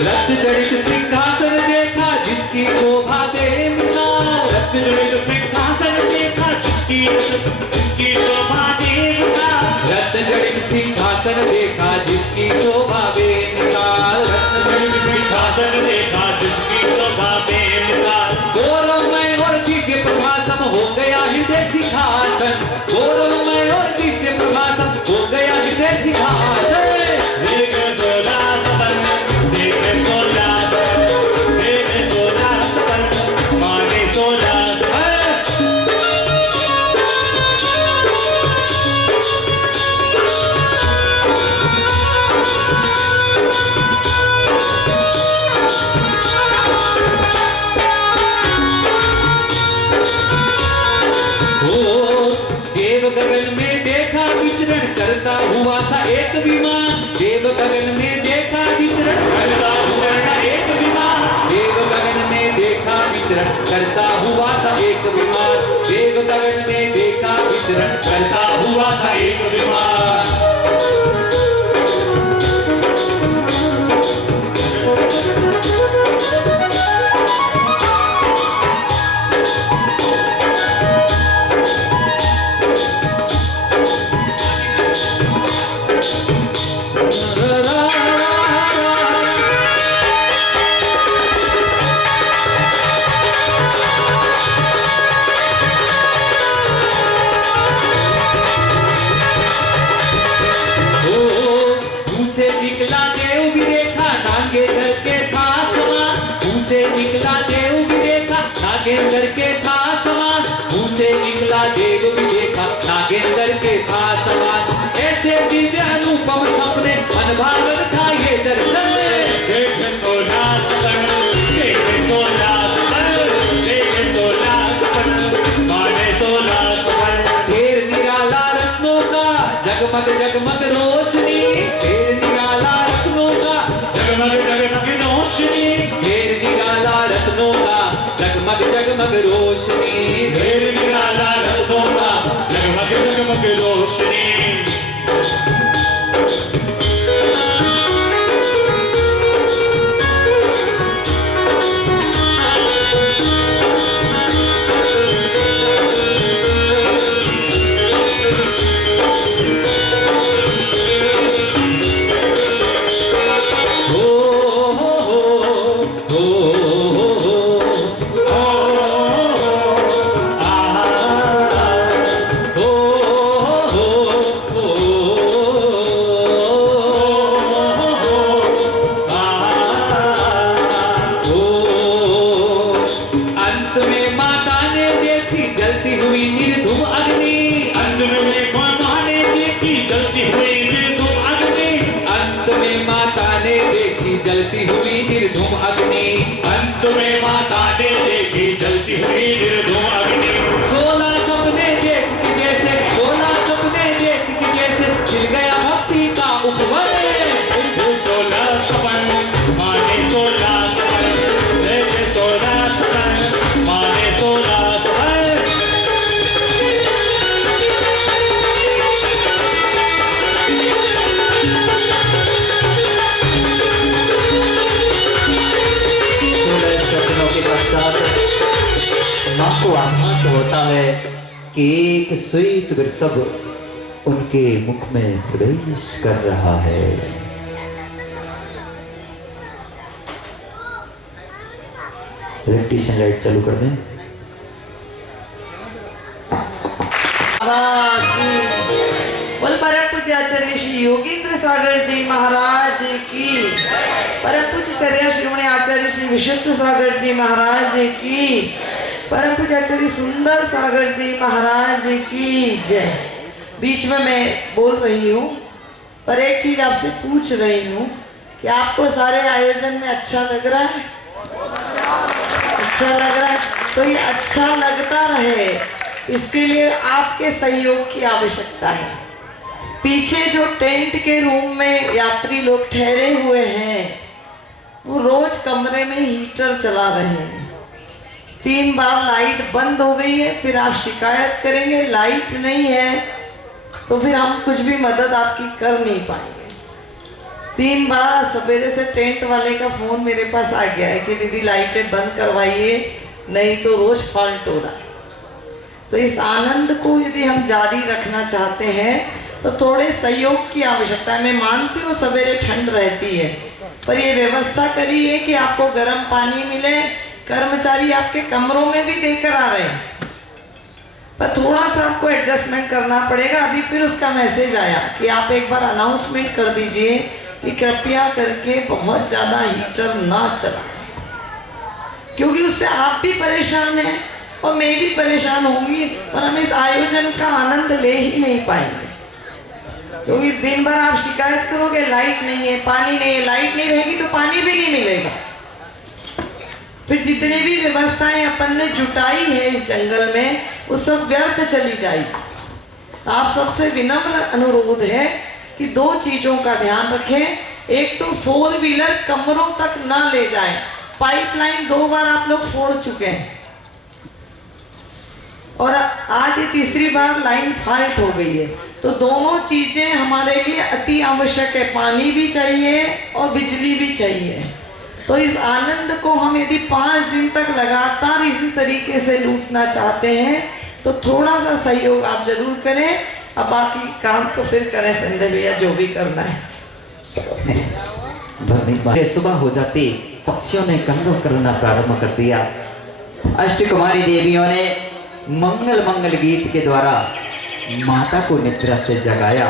रक्त जड़ित सिंहासन देखा जिसकी शोभा बेमिसाल, रक्त जड़ित सिंहासन देखा जिसकी शोभा देखा, रत्न जड़ित सिंहासन देखा जिसकी शोभा बेमिसाल, रत्न जड़ित सिंहासन देखा जिसकी शोभा बेमिसाल। गौरवमय और दिव्य प्रभासम हो गया हृदय सिंहासन, गौरवमय और दिव्य प्रभासम हो गया हृदय सिंहासन। देखे 16 सपन, देखे 16 सपन, देखे 16 सपन माने 16 सपन। देव गगन में देखा विचरण करता हुआ सा एक विमान, देव गगन में देखा विचरण करता हुआ सा एक विमान, देव गगन में देखा विचरण करता हुआ सा एक विमान, देव गगन में देखा विचरण करता हुआ सा एक विमान। जगमग रोशनी, ढेर निराला रत्नों का, जगमग जगमग रोशनी, ढेर निराला रत्नों का, जगमग जगमग रोशनी, ढेर निराला रत्नों का, जगमग जगमग रोशनी। जलती हुई निर्धूम अग्नि, अंत में माता ने देखी जलती हुई निर्धूम अग्नि। 16 सपने देख के जैसे, 16 सपने देख के जैसे खिल गया भक्ति का उपवन। 16 सपन माने 16 सपन, 16 सपन माने 16 सपन। माँ को आभास होता है कि एक श्वेत वृषभ उनके मुख में प्रवेश कर रहा है। इलेक्ट्रिशियन लाइट चालू कर दें। बोल परम पूज्य आचार्य श्री योगेंद्र सागर जी महाराज की, परम पूज्य आचार्य श्रीमणी आचार्य श्री विशुद्ध सागर जी महाराज की, परम पूज्य आचार्य सुंदर सागर जी महाराज की जय। बीच में मैं बोल रही हूँ पर एक चीज आपसे पूछ रही हूँ कि आपको सारे आयोजन में अच्छा लग रहा है? अच्छा लग रहा है तो ये अच्छा लगता रहे, इसके लिए आपके सहयोग की आवश्यकता है। पीछे जो टेंट के रूम में यात्री लोग ठहरे हुए हैं वो रोज कमरे में हीटर चला रहे हैं। 3 बार लाइट बंद हो गई है, फिर आप शिकायत करेंगे लाइट नहीं है, तो फिर हम कुछ भी मदद आपकी कर नहीं पाएंगे। 3 बार सवेरे से टेंट वाले का फोन मेरे पास आ गया है कि दीदी लाइटें बंद करवाइए, नहीं तो रोज फॉल्ट हो रहा है। तो इस आनंद को यदि हम जारी रखना चाहते हैं तो थोड़े सहयोग की आवश्यकता है। मैं मानती हूँ सवेरे ठंड रहती है, पर ये व्यवस्था करिए कि आपको गर्म पानी मिले, कर्मचारी आपके कमरों में भी देकर आ रहे हैं, पर थोड़ा सा आपको एडजस्टमेंट करना पड़ेगा। अभी फिर उसका मैसेज आया कि आप एक बार अनाउंसमेंट कर दीजिए कि कृपया करके बहुत ज़्यादा हीटर ना चलाएं, क्योंकि उससे आप भी परेशान हैं और मैं भी परेशान होंगी और हम इस आयोजन का आनंद ले ही नहीं पाएंगे। क्योंकि दिन भर आप शिकायत करोगे लाइट नहीं है, पानी नहीं है, लाइट नहीं रहेगी तो पानी भी नहीं मिलेगा। फिर जितनी भी व्यवस्थाएं अपन ने जुटाई है इस जंगल में वो सब व्यर्थ चली जाएगी। आप सबसे विनम्र अनुरोध है कि 2 चीजों का ध्यान रखें। एक तो 4 व्हीलर कमरों तक ना ले जाएं। पाइपलाइन 2 बार आप लोग फोड़ चुके हैं और आज ये तीसरी बार लाइन फॉल्ट हो गई है, तो दोनों चीजें हमारे लिए अति आवश्यक है। पानी भी चाहिए और बिजली भी चाहिए। तो इस आनंद को हम यदि 5 दिन तक लगातार इसी तरीके से लूटना चाहते हैं तो थोड़ा सा सहयोग आप जरूर करें। अब बाकी काम तो फिर करें संजय भैया, जो भी करना है। सुबह हो जाती पक्षियों ने कलरव करना प्रारंभ कर दिया। अष्टकुमारी देवियों ने मंगल मंगल गीत के द्वारा माता को निद्रा से जगाया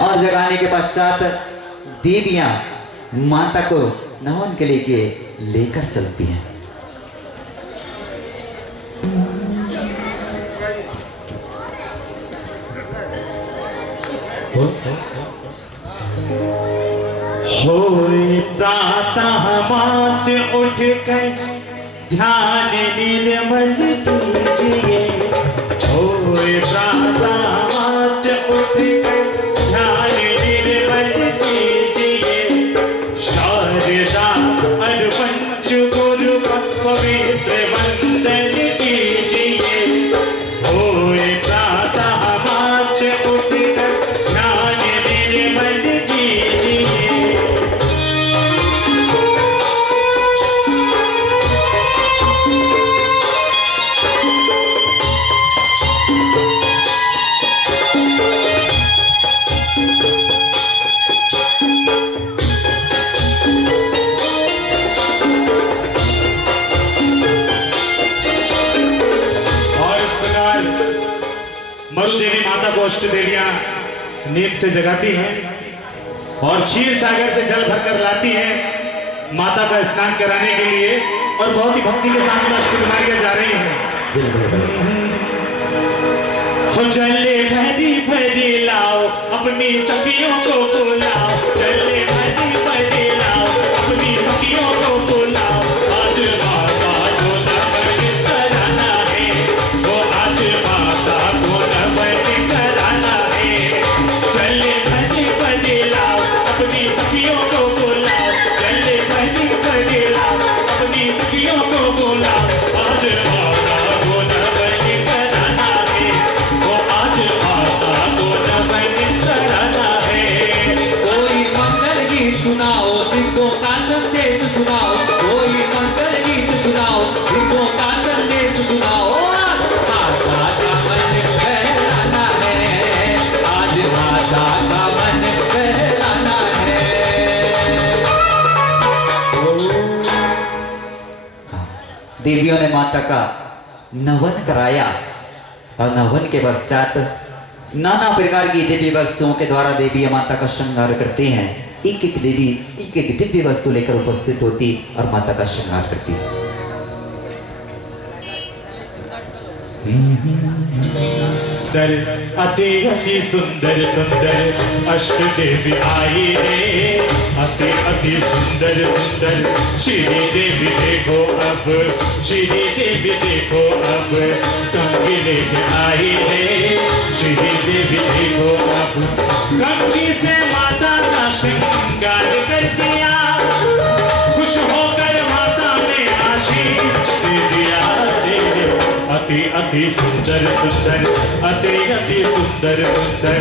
और जगाने के पश्चात देवियां माता को नमन के लिए लेकर चलती हैं। होए प्रातः मात उठ कर ध्यान निर्मल कीजिए। होए प्रातः मात उठ नींद से जगाती हैं और क्षीर सागर से जल भरकर लाती हैं माता का स्नान कराने के लिए, और बहुत ही भक्ति के साथ अष्टकुमारियां जा रही हैं। हो चले भरी भरी लाओ अपनी सखियों को बुलाओ, चले भरी भरी लाओ अपनी सखियों को बुलाओ, आज माता को नमन कराना है, वो आज माता को नमन कराना है। चले भरी भरी लाओ अपनी सखियों को बुलाओ, चले भरी भरी लाओ अपनी सखियों को बुलाओ, आज माता को नमन कराना है, वो आज माता को नमन कराना है। कोई मंगल गीत सुनाओ, सिद्धों का संदेश सुनाओ, कोई मंगल गीत सुनाओ, सिद्धों का संदेश सुनाओ। माता का मन बहलाना है, आज माता का मन बहलाना है। देवियों ने माता का नवन कराया और नवन के पश्चात नाना प्रकार की दिव्य वस्तुओं के द्वारा देवी माता का श्रृंगार करते हैं। एक एक देवी एक एक दिव्य वस्तु लेकर उपस्थित होती और माता का श्रृंगार करती। अति अति सुंदर सुंदर अष्ट देवी आई रे, अति अति सुंदर सुंदर श्री देवी देखो अब, श्री देवी देखो अब, कंगी लेके आई रे, श्री देवी देखो अब। कंगी से माता का श्रृंगार कर दिया, खुश होकर माता ने आशीष दे दिया रे। अति अति सुंदर सुंदर, अति अति सुंदर सुंदर।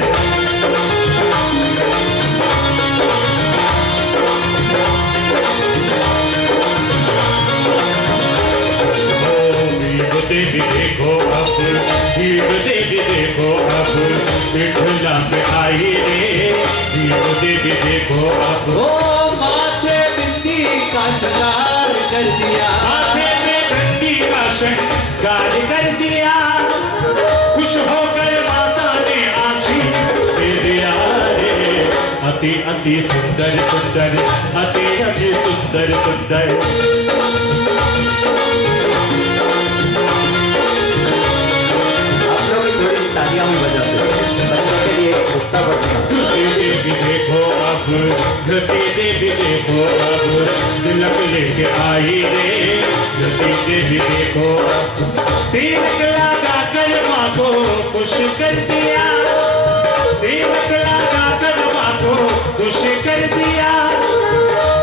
देवी देखो अब, भीम देवी देखो अब, विठला पे आई रे, भीम देवी देखो अब। ओ माथे बिंदी का श्रृंगार कर दिया, माथे में बिंदी का श्रृंगार कर दिया, खुश होकर माता ने आशीष दे दिया रे। अति अति सुंदर सुंदर, अति अति सुंदर सुंदर। आप लोग थोड़ी तालियां भी बजा सकते, बच्चों के लिए उत्साह बढ़ेगा। धृति देवी देखो अब, धृति देवी देखो अब, तिलक लेके आई रे, धृति देवी देखो अब। तिलक लगा कर माँ को खुश कर दिया, तिलक लगा कर माँ को खुश कर दिया,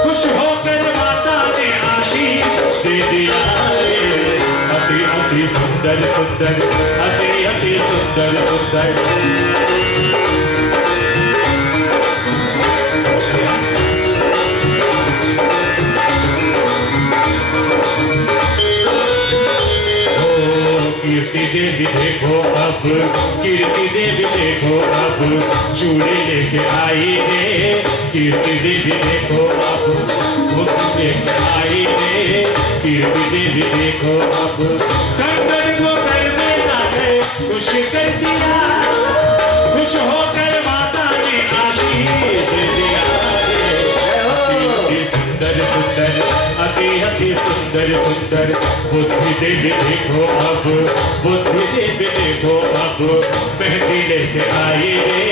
खुश होकर माता ने आशीष दे दिया रे। अति अति सुंदर सुंदर, अति अति सुंदर सुंदर। कीर्ति देवी देखो अब, कीर्ति देवी देखो अब, चूड़ी लेके आई रे, कीर्ति देवी देखो अब, मुकुट लेके आई रे, कीर्ति देवी देखो अब। कंगन को कर में लाकर खुश कर दिया, खुश होकर माता ने आशीष दे दिया रे। अति सुंदर सुंदर, अति अति सुंदर सुंदर। बुद्धि देवी देखो अब, बुद्धि देवी देखो अब, मेहंदी लेके आई रे,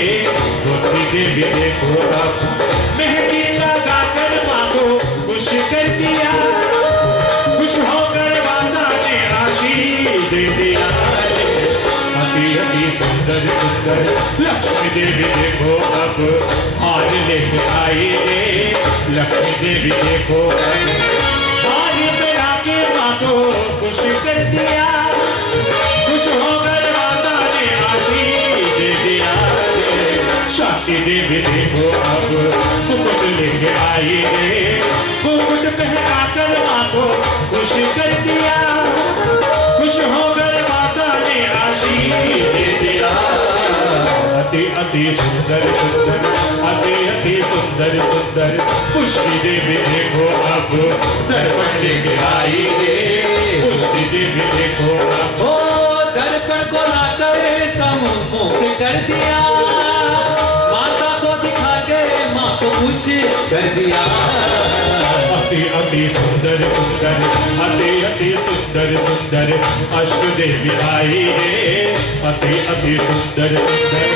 बुद्धि देवी देखो अब। मेहंदी लगा कर माँ को खुश कर दिया, खुश होकर माता ने आशीष दे दिया रे। अति अति सुंदर सुंदर। लक्ष्मी देवी देखो अब, हार लेके आई रे, लक्ष्मी देवी देखो अब। को खुश कर दिया, खुश होकर माता ने आशीष दे दिया रे। शांति देवी देखो अब, मुकुट लेके आई रे, मुकुट पहना कर माँ को खुश कर दिया, खुश होकर माता ने आशीष दे दिया। अति अति सुंदर सुंदर, अति अति सुंदर सुंदर। पुष्टि देवी देखो अब, दर्पण लेके आई रे, पुष्टि देवी देखो अब। ओ दर्पण को लाकर सम्मुख कर दिया, खुश कर दिया। अति अति सुंदर सुंदर, अति अति सुंदर सुंदर अष्ट देवी आई रे, अति अति सुंदर सुंदर।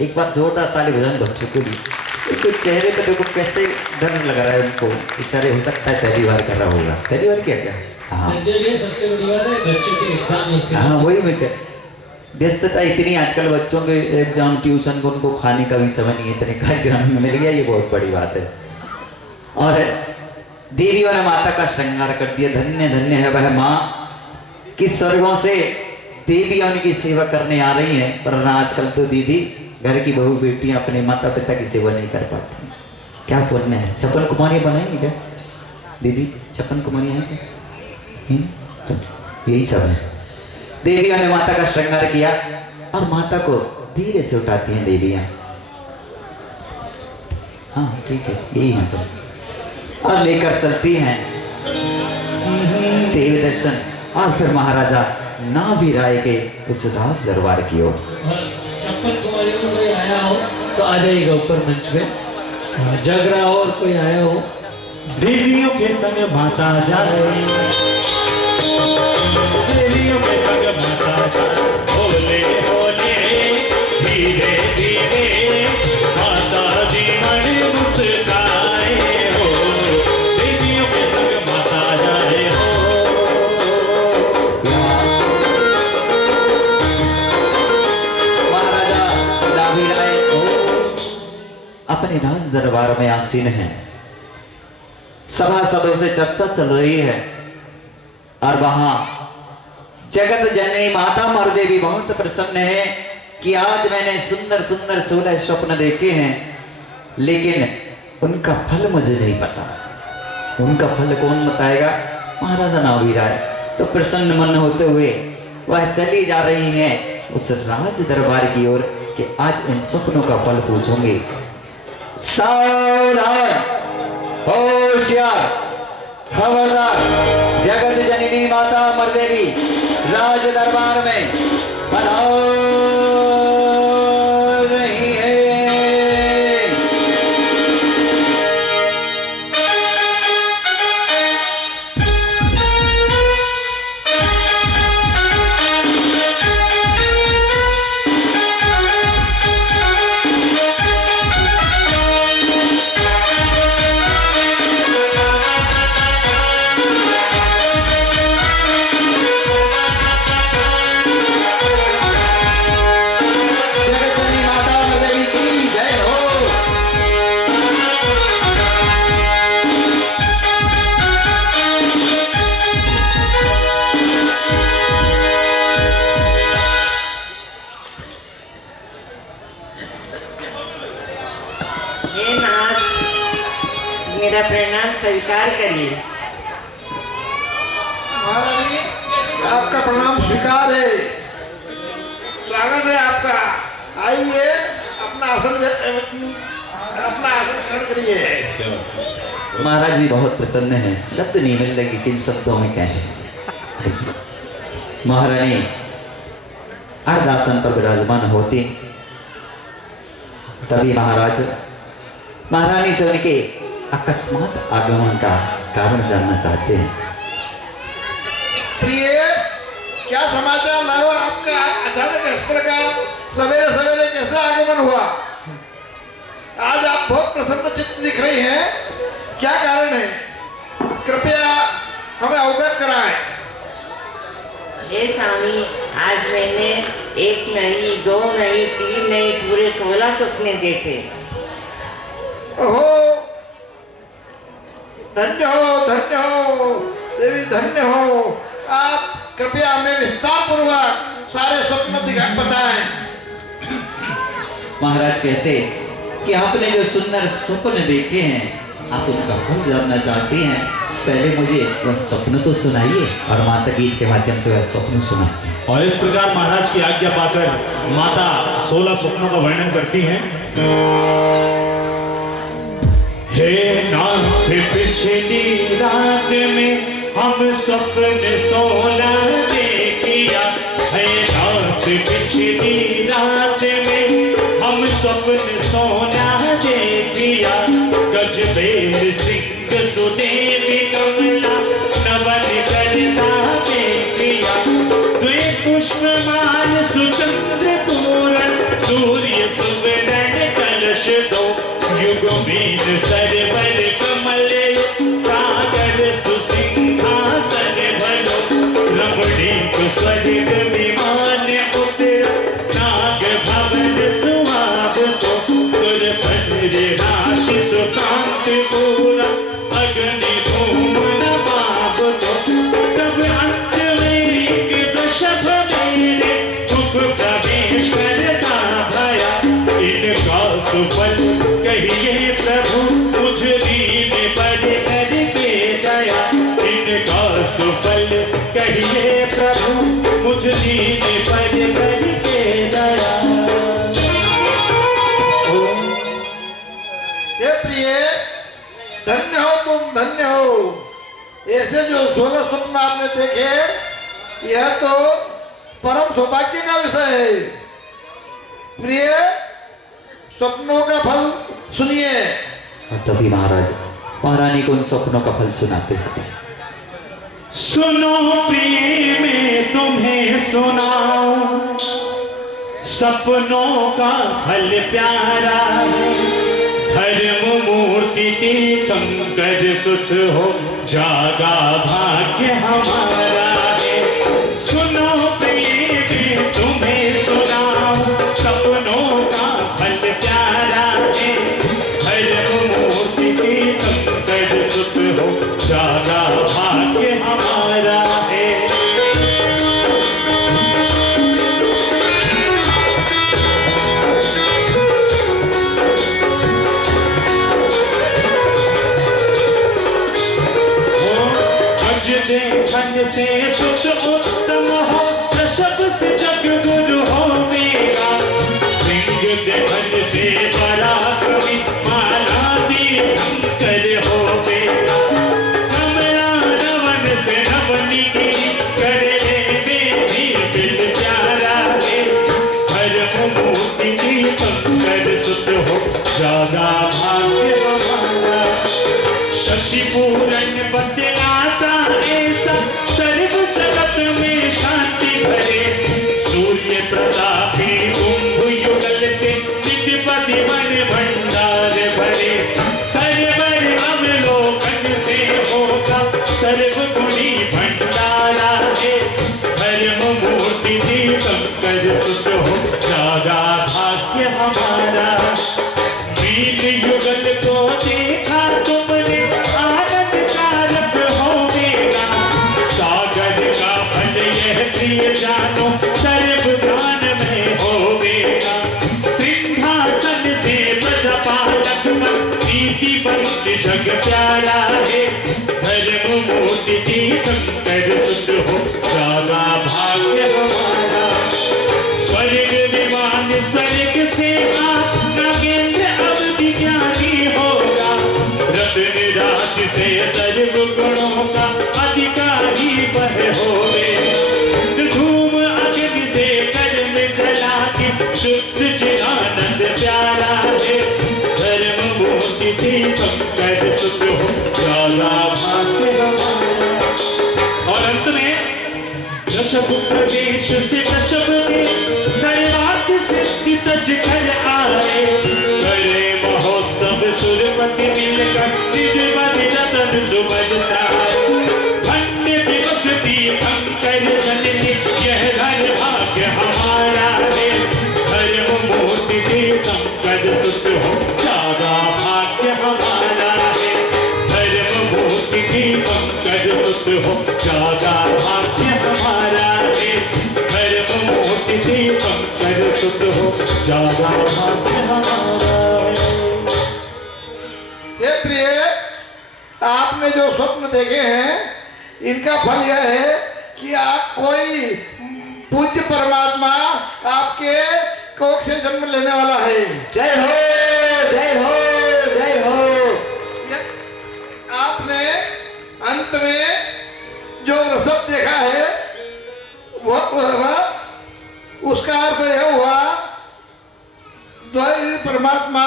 एक बार जोरदार ताली बजाएं बच्चों के लिए। इसके चेहरे पे देखो कैसे डर लग रहा है उनको, बेचारे हो सकता है पहली बार कर रहा होगा। पहली बार किया क्या? हाँ सबसे बड़ी बात है बच्चों के एग्जाम उसके। हाँ वही मैं कह, व्यस्तता इतनी आजकल बच्चों के एग्जाम ट्यूशन को उनको खाने का भी समय नहीं है, इतने कार्यक्रम में मिल गया, ये बहुत बड़ी बात है। और देवियों ने माता का श्रृंगार कर दिया। धन्य धन्य है वह माँ कि स्वर्गों से देवियां उनकी सेवा करने आ रही हैं, पर आजकल तो दीदी घर की बहू बेटियां अपने माता पिता की सेवा नहीं कर पाती। क्या पुण्य है। 56 कुमारियां बनाएंगे क्या दीदी? 56 कुमारियां हैं क्या? तो यही सब है। देवियां ने माता का श्रृंगार किया और माता को धीरे से उठाती हैं देवियां। हाँ ठीक है, यही है सब। और लेकर चलती हैं देवी दर्शन। और फिर महाराजा नाभिराय के उस राज दरबार की ओर। 56 कुमारियों में कोई आया हो तो आ जाइएगा ऊपर मंच पे, जग रहा हो और कोई आया हो। देवियों के संग माता जाए, देवियों के संग माता जाए, होले होले धीरे धीरे माता जी मन मुस्काए हो, देवियों के संग माता जाए हो। महाराजा नाभिराय अपने राज दरबार में आसीन हैं। सभासदों से चर्चा चल रही है और वहां जगत जननी माता मर्दे भी बहुत प्रसन्न है कि आज मैंने सुंदर सुंदर 16 स्वप्न देखे हैं, लेकिन उनका फल मुझे नहीं पता। उनका फल कौन बताएगा? महाराजा नाभिराय तो प्रसन्न मन होते हुए वह चली जा रही हैं उस राज दरबार की ओर कि आज इन स्वप्नों का फल पूछूंगी। सावधान, होशियार, खबरदार, जगत जननी माता मरदेवी राज दरबार में पधार रही है। हे नाथ, मेरा प्रणाम स्वीकार करिए। महारानी आपका प्रणाम स्वीकार है, स्वागत है आपका। आइए अपना आसन ग्रहण करिए। महाराज भी बहुत प्रसन्न हैं, शब्द नहीं मिल रहे किन शब्दों में कहें। महारानी अर्धासन पर विराजमान होती, तभी महाराज महारानी से उनके अकस्मात आगमन का कारण जानना चाहते हैं। प्रिय, क्या समाचार लाओ आपका? अचानक इस प्रकार सवेरे सवेरे कैसे आगमन हुआ? आज आप बहुत प्रसन्न चित्त दिख रही हैं, क्या कारण है? कृपया हमें अवगत कराएं। हे स्वामी, आज मैंने 1 नहीं, 2 नहीं, 3 नहीं, पूरे 16 सपने देखे। ओहो, धन्य हो देवी, धन्य हो। आप कृपया हमें विस्तार पूर्वक सारे स्वप्न बताएं। महाराज कहते कि आपने जो सुंदर स्वप्न देखे हैं, आप उनका फल जानना चाहते हैं। पहले मुझे वह स्वप्न तो सुनाइए और माता गीत के माध्यम से वह स्वप्न सुनाइए। और इस प्रकार महाराज की आज्ञा पाकर माता 16 स्वप्नों का वर्णन करती हैं। हे नाथ पिछली रात में हम स्वप्न 16 देखिया। हे नाथ पिछली रात में हम स्वप्न 16 देखिया। गजबेर सिंह सुदेवी कमला नवन करता देखिया। द्वे पुष्पमाल सुचंद्र पूरण सूर्य सुवर्ण कलश दो। युगमीन सरवर कमल सागर सुसिंहासन भलो। रमणीक स्वर्ग विमान उतर नाग भवन सुहावतो। सुरपन राशि सुकांत पूरा अग्नि धूम न पावतो। तब अंत में एक वृषभ मेरे मुख प्रवेश करता भया। इनका सुफल कहिए प्रभु मुझ दीन पर करके दया। इनका सुफल कहिए प्रभु मुझ दीन पर करके दया। हे प्रिय, धन्य हो तुम, धन्य हो। ऐसे जो 16 स्वप्न आपने देखे, यह तो परम सौभाग्य का विषय है। प्रिय, स्वप्नों का फल सुनिए। और तभी महाराज महारानी को उन स्वप्नों का फल सुनाते हैं। सुनो प्रिय मैं तुम्हें सुनाऊं, सपनों का फल प्यारा है। धर्म मूर्ति तीर्थंकर सुत हो जागा भाग्य हमारा है। सुनो प्रिय मैं तुम्हें सुनाऊं, सपनों का फल प्यारा है। धर्म मूर्ति तीर्थंकर सुत हो जागा भाग्य हमारा है। देखन से सुत उत्तम हो, वृषभ से जग गुरु हो मेरा। सिंह देखन से पराक्रमी, माला तीर्थंकर हो मेरा। कमला नवन से नवनी कर ले दिल प्यारा है। धर्म मूर्ति तीर्थंकर सुत हो जागा भाग्य हमारा। शशि पूरण बतलाता ऐसा सर्व जगत में शांति भरे। सूर्य प्रतापी कुंभ युगल से निधिपति मन भंडार भरे। सर्वर अवलोकन से होगा सर्व गुणी भंडारा है। धर्म मूर्ति तीर्थंकर सुत हो जागा भाग्य हमारा। वीर युगल को देखा तुमने, आनंद कारक हो मेरा। सागर का फल यह प्रिय जानो, सर्वदान में हो मेरा। सिंहासन से प्रजापालक नीति बंद जग प्यारा है। धर्म मूर्ति तीर्थंकर सुत हो जागा भाग्य हमारा। स्वर्ग विमान स्वर्ग से आ, नागेंद्र अब विज्ञानी होगा। रत्न राशि से सर्व गुणों का अधिकारी वह होवे। धूम अग्नि से कर्म जला के शुद्ध चिदानंद प्यारा है। धर्म मूर्ति तीर्थंकर सुत हो जागा भाग्य हमारा। और अंत में वृषभ प्रवेश से वृषभ के सर्वार्थ सिद्धि तज कर आए। करे महोत्सव सुरपति मिलकर निजपति रतन सुबल साए। धन्य दिवस तीर्थंकर जननी यह धन भाग्य हमारा है। धर्म मूर्ति तीर्थंकर सुत हो जागा भाग्य हमारा है। धर्म मूर्ति तीर्थंकर सुत हो जागा भाग्य हमारा है। धर्म मूर्ति तीर्थंकर सुत हो जागा भाग्य हमारा है। हे प्रिय, आपने जो स्वप्न देखे हैं, इनका फल यह है कि आप कोई पूज्य परमात्मा आपके कोख से जन्म लेने वाला है। जय हो, जय हो, जय हो। आपने अंत में जो रसद देखा है उसका अर्थ यह हुआ द्वैत परमात्मा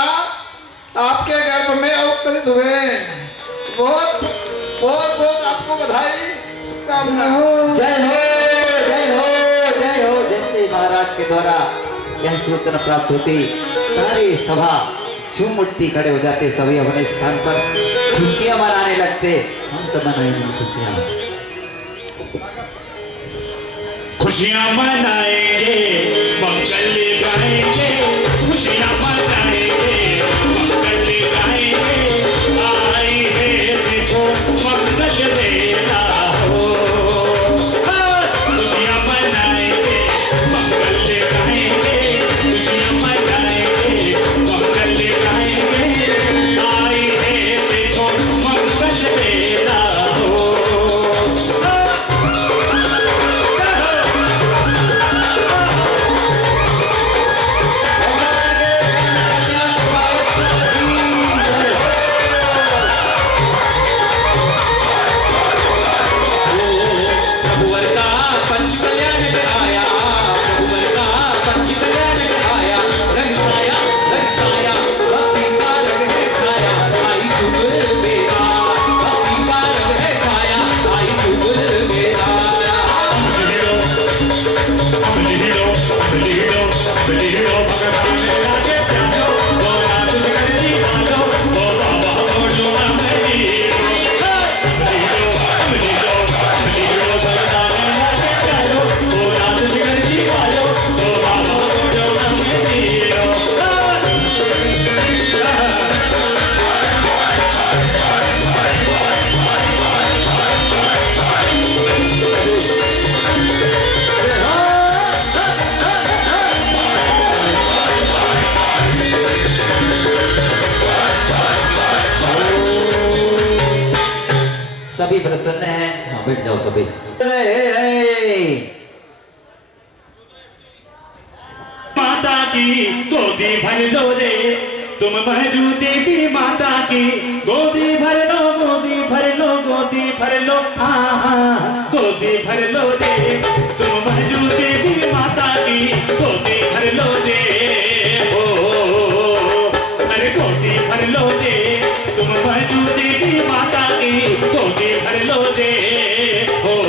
आपके गर्भ में अवतरित हुए। बहुत बहुत बहुत आपको बधाई, शुभकामनाएं। जय हो, जय हो, जय हो। जैसे महाराज के द्वारा यह सूचना प्राप्त होती, सारी सभा झूम उठती, खड़े हो जाते, सभी अपने स्थान पर खुशियां मनाने लगते। हम सब मनाएंगे खुशियां, खुशियां मनाएंगे, मंगल गाएंगे, खुशियां मनाएंगे, मंगल गाएंगे। आई है देखो मंगल बेला हो। खुशियां मनाएंगे, मंगल गाएंगे, खुशियां मनाएंगे, मंगल गाएंगे। आई है देखो मंगल बेला हो। सभी प्रसन्न हैं। हाँ, बैठ जाओ सभी। माता की गोदी भर लो रे, तुम भरू देवी माता की गोदी भर लो, गोदी भर लो, गोदी भर लो। हाँ हाँ, गोदी भर लो रे, तुम भरू देवी माता की गोदी भर लो रे। हो अरे गोदी भर लो रे, तुम भरू देवी माता की गोदी भर लो रे। हो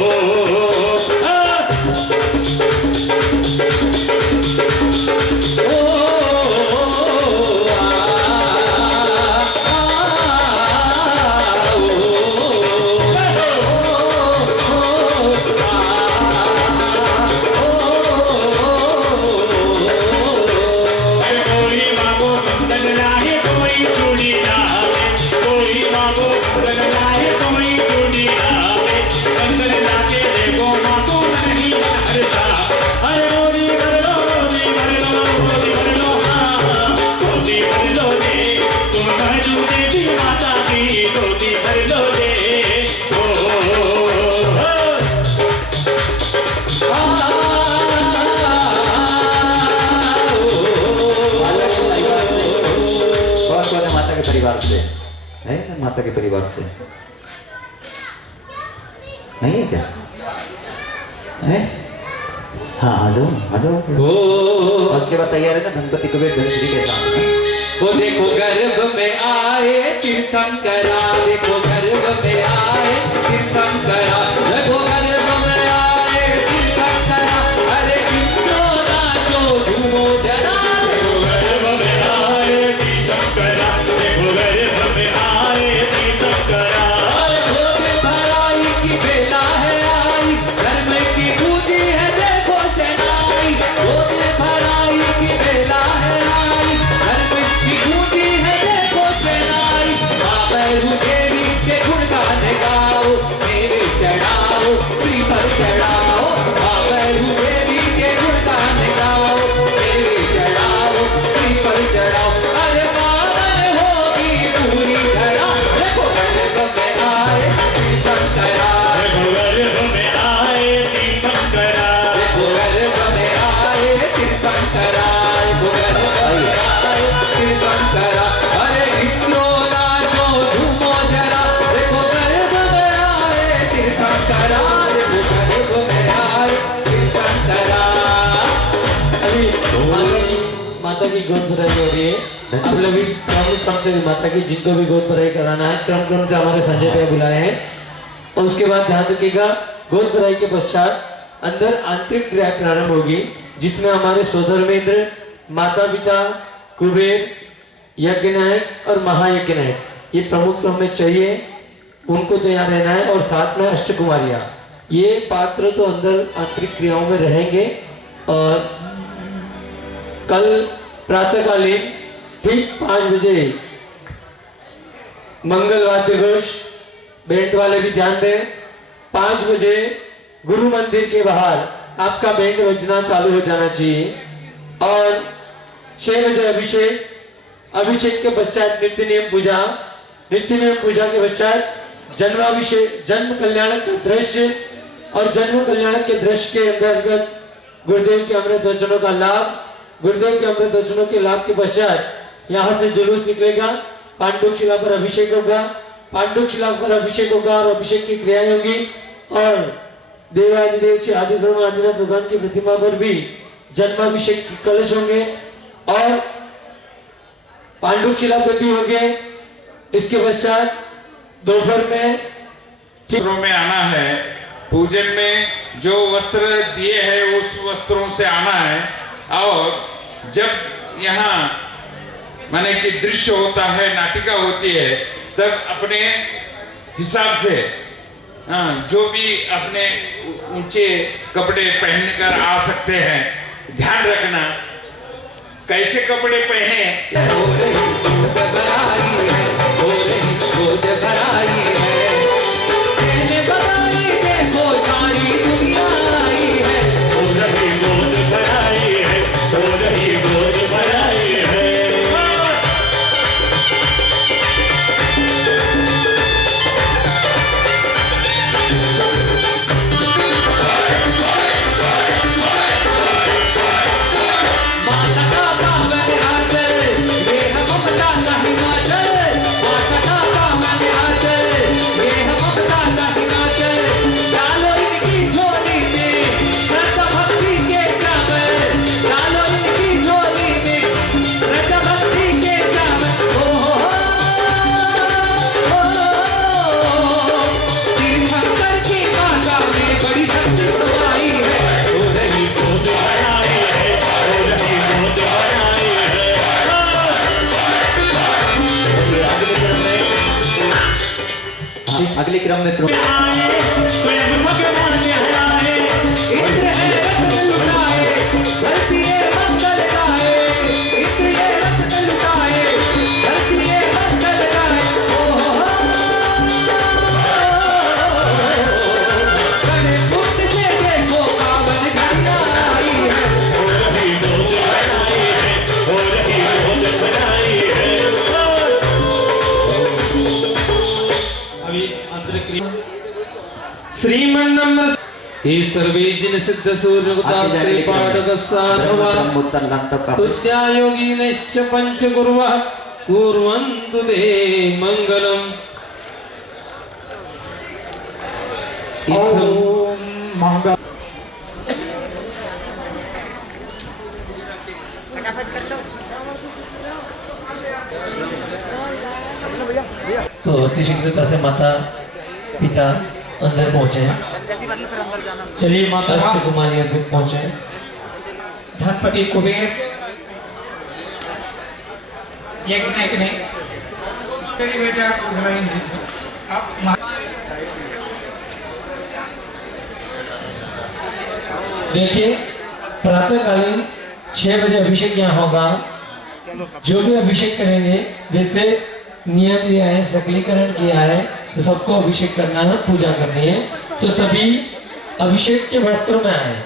परिवार से है ना, माता के परिवार से नहीं है क्या? है? हाँ, आ जाओ, आ जाओ। उसके बाद तैयार है ना धनपति कुबेर धनश्री के साथ। वो देखो गर्भ में आए तीर्थंकरा, देखो गर्भ में आए तीर्थंकरा, देखो गर्भ में आए तीर्थंकरा। अरे किसको नाचो झूमो जरा, देखो गर्भ में आए तीर्थंकरा, देखो गर्भ में आए तीर्थंकरा। गोद भराई की बेला है आई, धर्म की पूजी है देखो शनाई। गोद भराई की बेला है आई, धर्म की पूजी है देखो शनाई। माँ भैरू देवी के माता की गोद भराई हो रही है। अब लोग प्रमुख क्रम से माता की जिनको भी गोद भराई कराना है क्रम से हमारे संजय भैया बुलाए हैं। और उसके बाद ध्यान रखिएगा गोद भराई के पश्चात अंदर आंतरिक क्रिया प्रारंभ होगी, जिसमें हमारे सोधर्मेंद्र, माता पिता, कुबेर, यज्ञ नायक और महायज्ञ नायक ये प्रमुख तो हमें चाहिए, उनको तैयार रहना है। और साथ में अष्टकुमारियां, ये पात्र तो अंदर आंतरिक क्रियाओं में रहेंगे। और कल प्रातःकालीन ठीक 5 बजे मंगल वाद्य घोष, बैंड वाले भी ध्यान दें, 5 बजे गुरु मंदिर के बाहर आपका बैंड बजना चालू हो जाना चाहिए। और 6 बजे अभिषेक, अभिषेक के पश्चात नित्य नियम पूजा, नित्य नियम पूजा के पश्चात जन्माभिषेक, जन्म कल्याणक का दृश्य। और जन्म कल्याणक के दृश्य के अंतर्गत गुरुदेव के अमृत वचनों का लाभ, गुरुदेव के अमृत वचनों के लाभ के पश्चात यहाँ से जुलूस निकलेगा, पांडुक शिला पर अभिषेक होगा, पांडुक शिला पर अभिषेक होगा और अभिषेक की क्रियाएं होंगी। और देवादिदेव श्री आदि ब्रह्म आदिनाथ भगवान की प्रतिमा पर भी जन्माभिषेक के कलश होंगे और पांडुक शिला पर भी होंगे। इसके पश्चात दोपहर में आना है, पूजन में जो वस्त्र दिए हैं उस वस्त्रों से आना है। और जब यहाँ माने कि दृश्य होता है, नाटिका होती है, तब अपने हिसाब से जो भी अपने ऊंचे कपड़े पहनकर आ सकते हैं। ध्यान रखना कैसे कपड़े पहने। अगले क्रम में श्रीमन्नम हे सर्वे जिन सिद्ध सूर्यगुता श्री पाठकसारवा स्तुत्या योगिनश्च पंच गुरुवः कुर्वन्तु ते मंगलम्। ओम मंगल। तो अति शीघ्रता से माता पिता अंदर पहुंचे हैं। चलिए माता अष्टकुमारी अंदर पहुंचे हैं। धनपति कुबेर यज्ञ ने बेटा देखिए प्रातःकालीन 6 बजे अभिषेक यहाँ होगा। जो भी अभिषेक करेंगे वैसे नियम दिया है, सकलीकरण किया है, तो सबको अभिषेक करना है, पूजा करनी है। तो सभी अभिषेक के वस्त्रों में आए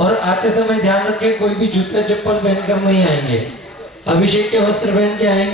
और आते समय ध्यान रखें कोई भी जूते चप्पल पहनकर नहीं आएंगे, अभिषेक के वस्त्र पहन के आएंगे।